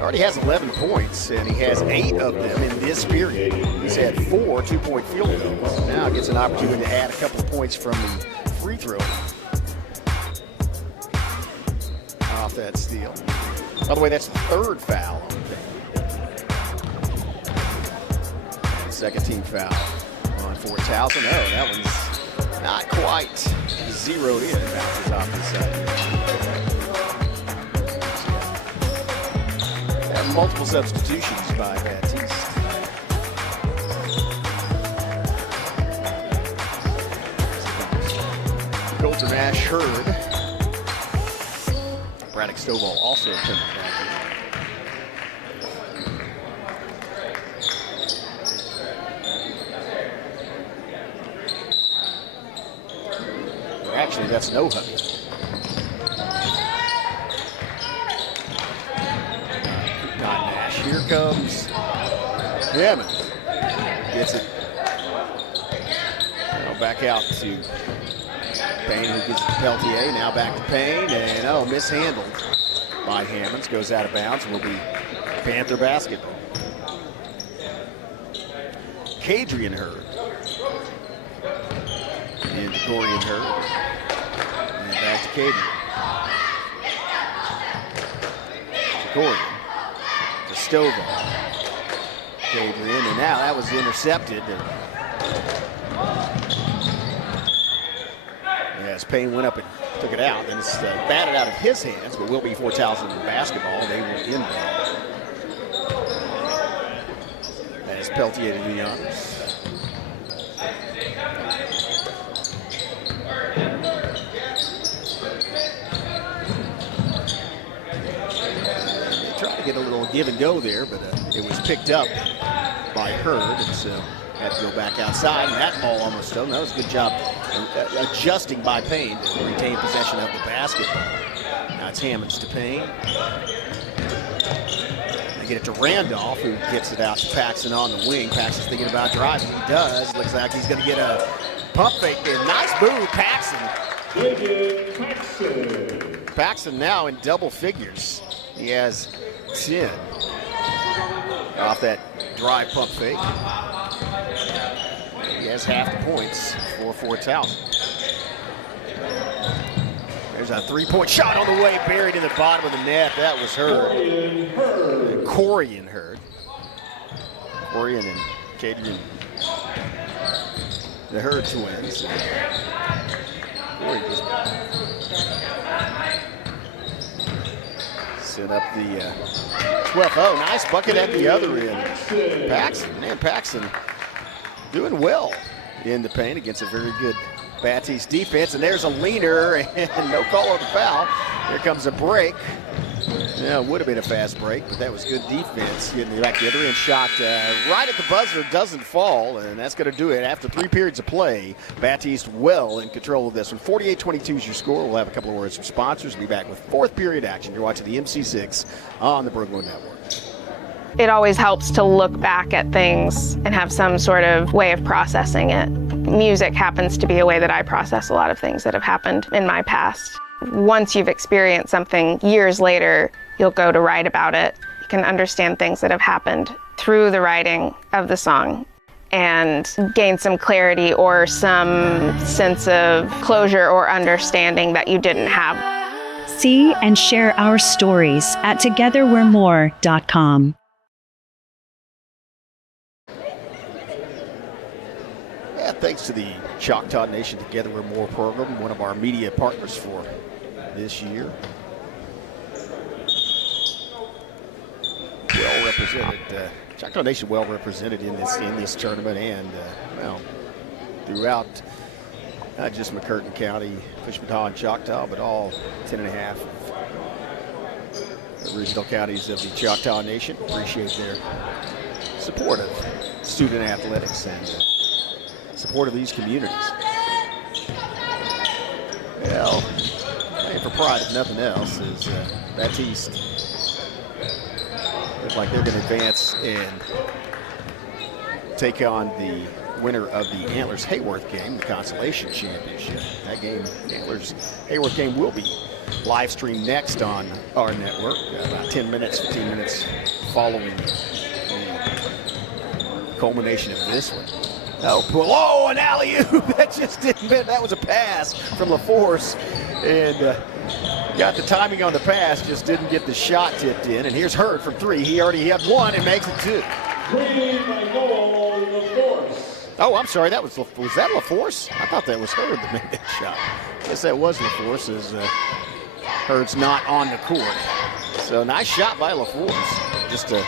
Already has 11 points, and he has 8 of them in this period. He's had 4 two-point field goals. Now gets an opportunity to add a couple of points from the free throw off that steal. By the way, that's the 3rd foul on the second team foul on for Towson. Oh, that one's not quite zeroed in. Bounces off the side. Multiple substitutions by Battiest. Coulter Nash Hurd. Braddock Stovall also coming back. Actually, that's no hubby. Here comes Hammond. Gets it. Now back out to Payne, who gets it to Peltier. Now back to Payne, and mishandled by Hammonds. Goes out of bounds and will be Panther basketball. Cadrian Hurd. And Corian Hurd. And back to Cadrian. Corian. Stovall. Cadrian, and now that was intercepted. As Payne went up and took it out, then it's batted out of his hands, but will be for Towson basketball. They will inbound. As Peltier to the honors. Get a little give and go there, but it was picked up by Hurd, and so had to go back outside, and that ball almost fell. That was a good job adjusting by Payne to retain possession of the basketball. Now it's Hammonds to Payne. They get it to Randolph, who gets it out to Paxson on the wing. Paxson's thinking about driving. He does. Looks like he's going to get a pump fake there. Nice move, Paxson. Paxson now in double figures. He has 10 off that drive pump fake. He has half the points for Towson. There's a 3-point shot on the way, buried in the bottom of the net. That was Hurd. Corian Hurd. Corian and Cadrian, the Hurd twins. Corian just set up the 12th. Oh, nice bucket at the other end. Paxson doing well in the paint against a very good Battiest defense. And there's a leaner and no call on the foul. Here comes a break. Yeah, it would have been a fast break, but that was good defense. Getting back the other end, shot right at the buzzer, doesn't fall, and that's going to do it. After 3 periods of play, Battiest well in control of this one. 48-22 is your score. We'll have a couple of words from sponsors. We'll be back with 4th period action. You're watching the MC6 on the Bergman Network. It always helps to look back at things and have some sort of way of processing it. Music happens to be a way that I process a lot of things that have happened in my past. Once you've experienced something years later, you'll go to write about it. You can understand things that have happened through the writing of the song and gain some clarity or some sense of closure or understanding that you didn't have. See and share our stories at togetherwe'remore.com. Yeah, thanks to the Choctaw Nation Together We're More program, one of our media partners for this year. Well represented, Choctaw Nation well represented in this tournament, and well, throughout not just McCurtain County, Cushmataw, and Choctaw, but all 10.5 of the regional counties of the Choctaw Nation. Appreciate their support of student athletics and support of these communities. Well, for pride, if nothing else, is Battiest. Looks like they're going to advance and take on the winner of the Antlers Hayworth game, the consolation championship. That game, the Antlers Hayworth game, will be live stream next on our network. About 10 minutes, 15 minutes following the culmination of this one. Oh, an alley-oop. That just didn't fit. That was a pass from LaForce. And got the timing on the pass, just didn't get the shot tipped in. And here's Hurd from 3. He already had 1 and makes it 2. Oh, I'm sorry. Was that LaForce? I thought that was Hurd that made that shot. I guess that was LaForce, as Hurd's not on the court. So nice shot by LaForce. Just a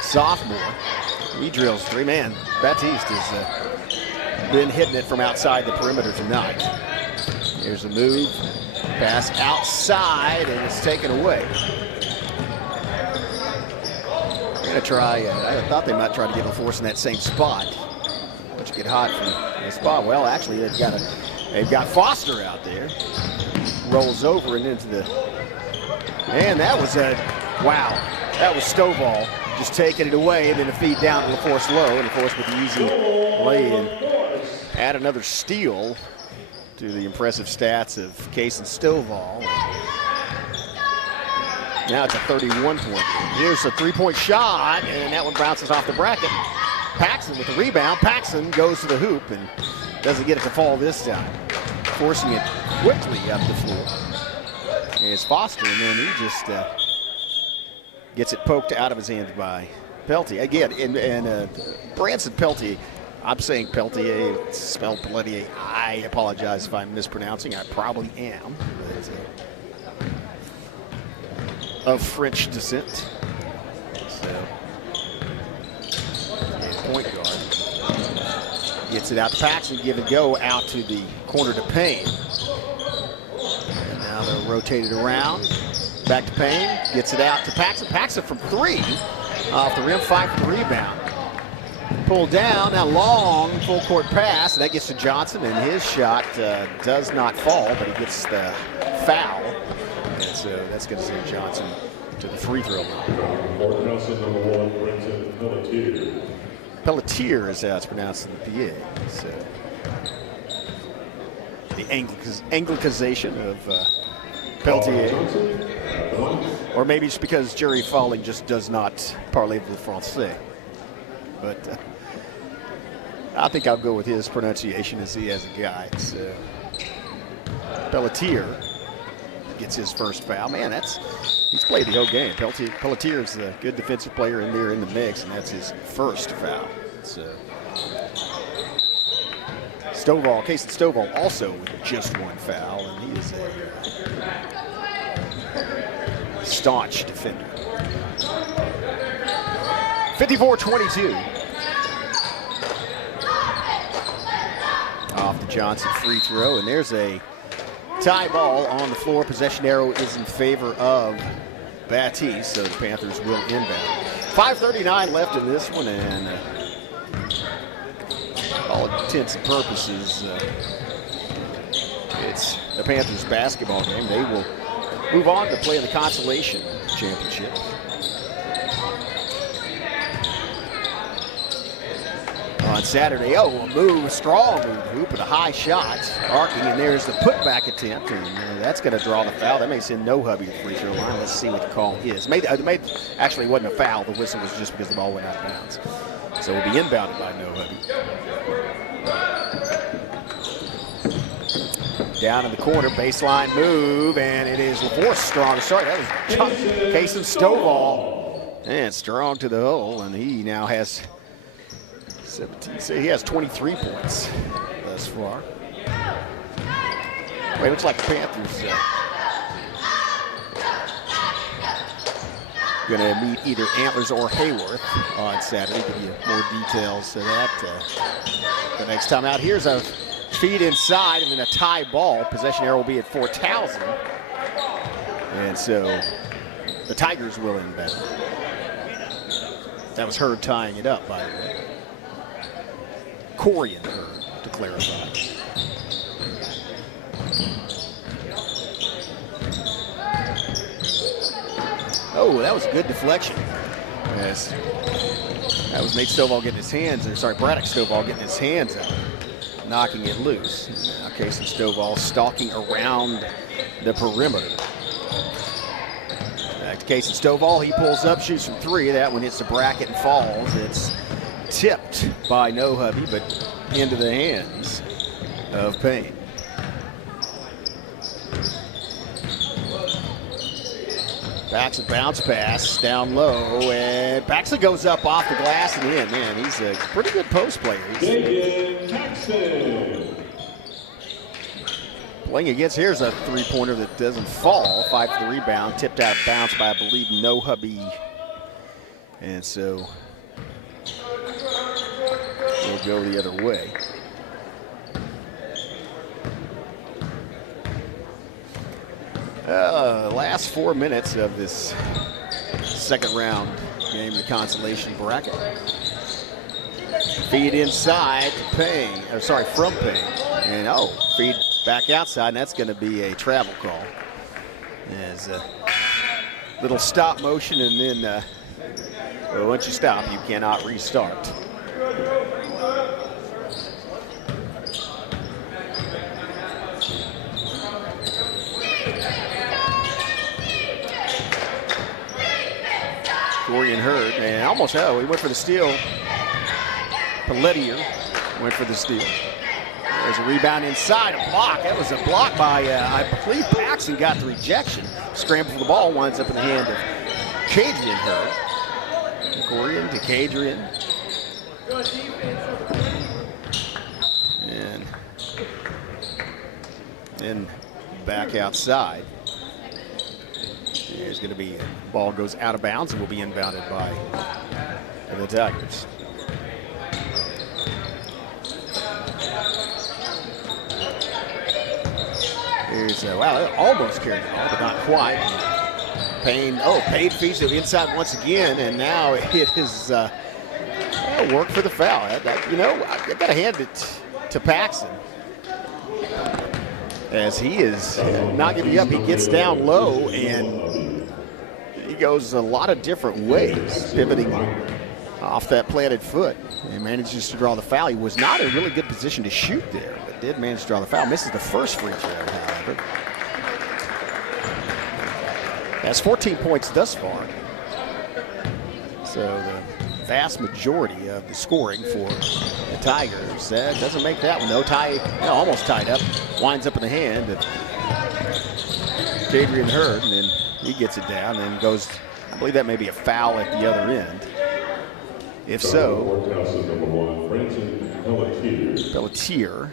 sophomore. He drills 3. Man, Battiest has been hitting it from outside the perimeter tonight. Here's a move. Pass outside, and it's taken away. They're going to try, I thought they might try to get LaForce in that same spot. But you get hot from the spot. Well, actually, they've got Foster out there. Rolls over and into the, man, that was wow. That was Stovall just taking it away, and then a feed down to LaForce low, and LaForce with the easy lay-in. Add another steal to the impressive stats of Case and Stovall. Now it's a 31-point game. Here's a 3-point shot, and that one bounces off the bracket. Paxson with the rebound. Paxson goes to the hoop and doesn't get it to fall this time. Forcing it quickly up the floor. It's Foster, and then he just gets it poked out of his hands by Peltier. Again, and Branson Peltier, I'm saying Peltier, it's spelled Peltier. I apologize if I'm mispronouncing. I probably am. Of French descent. So, point guard. Gets it out to Paxson, give it go out to the corner to Payne. And now they'll rotate it around. Back to Payne, gets it out to Paxson. Paxson from 3, off the rim, 5 for the rebound. Pulled down, now long full court pass, and that gets to Johnson, and his shot does not fall, but he gets the foul. And so that's going to send Johnson to the free throw line. Pelletier is how it's pronounced in the PA. So the Anglicization of Peltier. Or maybe it's because Jerry Falling just does not parler le français. But I think I'll go with his pronunciation as he has a guy. So Pelletier gets his first foul. Man, he's played the whole game. Pelletier is a good defensive player in there in the mix, and that's his first foul. So Stovall, Casey Stovall also with just 1 foul, and he is a staunch defender. 54-22. Off the Johnson free throw, and there's a tie ball on the floor. Possession arrow is in favor of Battiest, so the Panthers will inbound. 5:39 left in this one, and all intents and purposes, it's the Panthers basketball game. They will move on to play in the consolation championship. On Saturday, a move, strong move, hoop, and a high shot, arcing, and there's the putback attempt, and that's going to draw the foul. That may send no hubby to the free throw line. Let's see what the call is. Actually, it wasn't a foul. The whistle was just because the ball went out of bounds. So it will be inbounded by no hubby. Down in the corner, baseline move, and it is LaForce strong. Sorry, that was Case and Stovall. And strong to the hole, and he now has 17. So he has 23 points thus far. Wait, looks like the Panthers going to meet either Antlers or Hayworth on Saturday. Give you more details to that the next time out. Here's a feed inside and then a tie ball. Possession arrow will be at for Towson. And so the Tigers will inbound. That was Hurd tying it up, by the way. Corian Hurd, to clarify. Oh, that was a good deflection. Yes. That was Nate Stovall getting his hands, or sorry, Braddock Stovall getting his hands out. knocking it loose. Now Casey Stovall stalking around the perimeter. Back to Casey Stovall. He pulls up, shoots from 3. That one hits the bracket and falls. It's tipped by No Hubby, but into the hands of Payne. Paxson bounce pass down low, and Paxson goes up off the glass and in. Man, he's a pretty good post player. Playing against, here's a three-pointer that doesn't fall. 5 for the rebound, tipped out of bounds by, I believe, No Hubby. And so we'll go the other way. Last 4 minutes of this second round game, the consolation bracket. Feed inside to Payne, or sorry, from Payne. And feed back outside, and that's going to be a travel call. As a little stop motion, and then well, once you stop, you cannot restart. Corian Hurd, and almost, he went for the steal. Pelletier went for the steal. There's a rebound inside, a block. That was a block by, I believe Paxson got the rejection. Scramble for the ball, winds up in the hand of Cadrian Hurd. Corian to Cadrian. And then back outside. There's going to be, ball goes out of bounds and will be inbounded by the Tigers. Here's, wow, almost carried the ball, but not quite. Payne, Payne feeds it inside once again, and now it is work for the foul. I've got to hand it to Paxson. As he is not giving up, he gets down low and he goes a lot of different ways, pivoting off that planted foot and manages to draw the foul. He was not in a really good position to shoot there, but did manage to draw the foul. Misses the first free throw, however. Has 14 points thus far. So the vast majority of the scoring for the Tigers. Doesn't make that one, though. Almost tied up. Winds up in the hand of Cadrian Hurd, and then he gets it down and goes, I believe that may be a foul at the other end. If so, Pelletier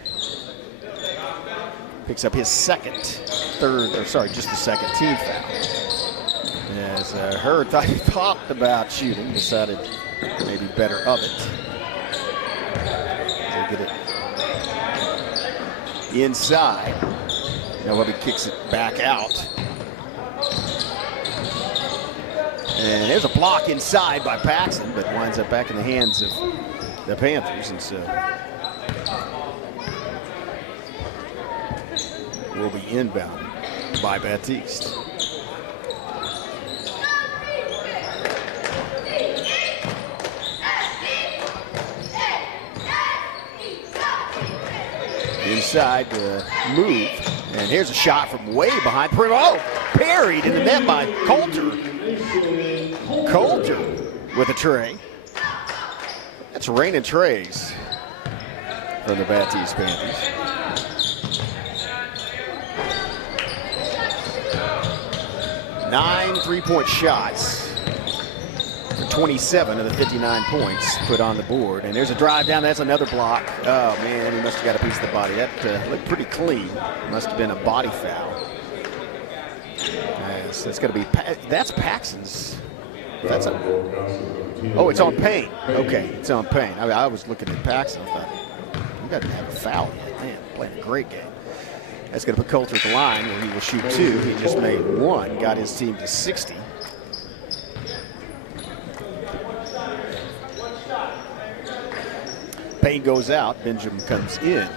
picks up his just the second team foul. As Hurd thought about shooting, decided maybe better of it. They get it inside. Nobody kicks it back out. And there's a block inside by Paxson, but winds up back in the hands of the Panthers. And so will be inbounded by Battiest. Inside the move, and here's a shot from way behind. Parried in the net by Coulter. Coulter with a tray. That's raining trays from the Battiest Panthers. Nine three-point shots for 27 of the 59 points put on the board. And there's a drive down. That's another block. Oh, man, he must have got a piece of the body. That looked pretty clean. Must have been a body foul. Yes, that's going to be, that's Paxson's. It's on Payne. Okay, it's on Payne. I was looking at Paxson. I thought, he doesn't have a foul yet. Man, playing a great game. That's going to put Coulter at the line where he will shoot 2. He just made 1, got his team to 60. Payne goes out. Benjamin comes in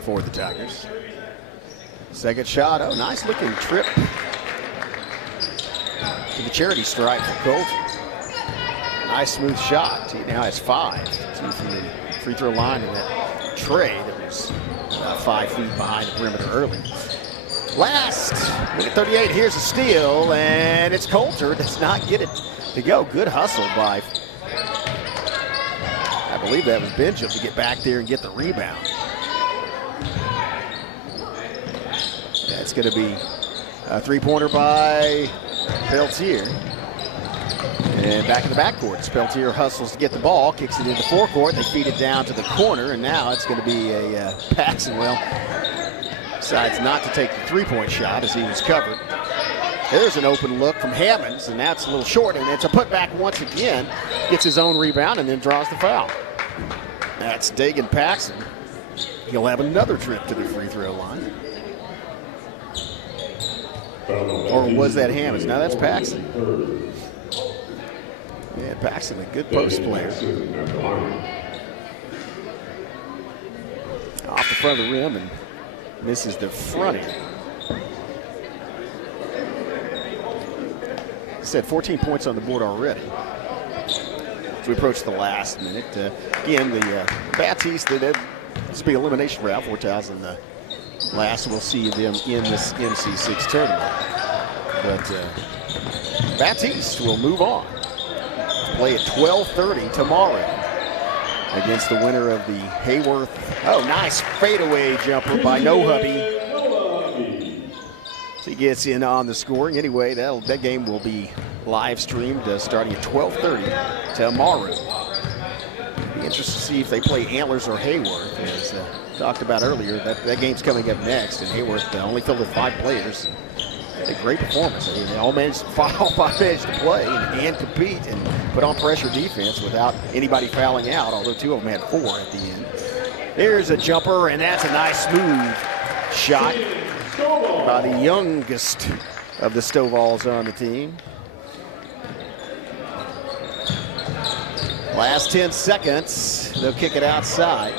for the Tigers. Second shot. Oh, nice looking trip to the charity stripe for Coulter. Nice smooth shot. He now has 5. 2 from the free throw line, and that Trey that was 5 feet behind the perimeter early. Last, minute 38, here's a steal, and it's Coulter does not get it to go. Good hustle by, I believe that was Benjamin, to get back there and get the rebound. That's going to be a three-pointer by Peltier. And back in the backcourt, Peltier hustles to get the ball, kicks it into forecourt. They feed it down to the corner, and now it's going to be a passing. Well, decides not to take the three-point shot as he was covered. There's an open look from Hammonds, and that's a little short, and it's a putback once again. Gets his own rebound and then draws the foul. That's Dagan Paxson. He'll have another trip to the free throw line. Or was that Hammonds? No, that's Paxson. Yeah, Paxson, a good post player. Off the front of the rim and misses the front end. Said 14 points on the board already. As we approach the last minute, again, the Battiest, this will be elimination round, 4,000 last. We'll see them in this MC6 tournament. But Battiest will move on. Play at 12:30 tomorrow against the winner of the Hayworth. Oh, nice fadeaway jumper by No Hubby. So he gets in on the scoring. Anyway, that game will be live streamed starting at 12:30 tomorrow. Be interested to see if they play Antlers or Hayworth. As talked about earlier, that game's coming up next, and Hayworth only filled with 5 players. A great performance. I mean, they all managed to play and compete and put on pressure defense without anybody fouling out, although 2 of them had 4 at the end. There's a jumper, and that's a nice smooth shot by the youngest of the Stovall's on the team. Last 10 seconds, they'll kick it outside.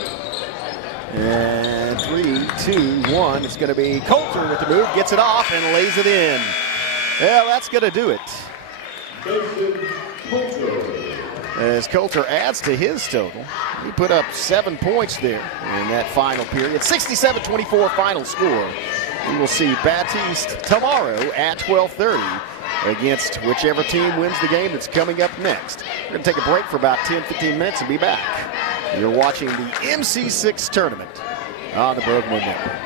And 3, 2, 1. It's going to be Coulter with the move, gets it off and lays it in. Well, that's going to do it. As Coulter adds to his total, he put up 7 points there in that final period. 67-24 final score. We will see Battiest tomorrow at 12:30 against whichever team wins the game that's coming up next. We're going to take a break for about 10-15 minutes and be back. You're watching the MC6 tournament on the Bergman Network.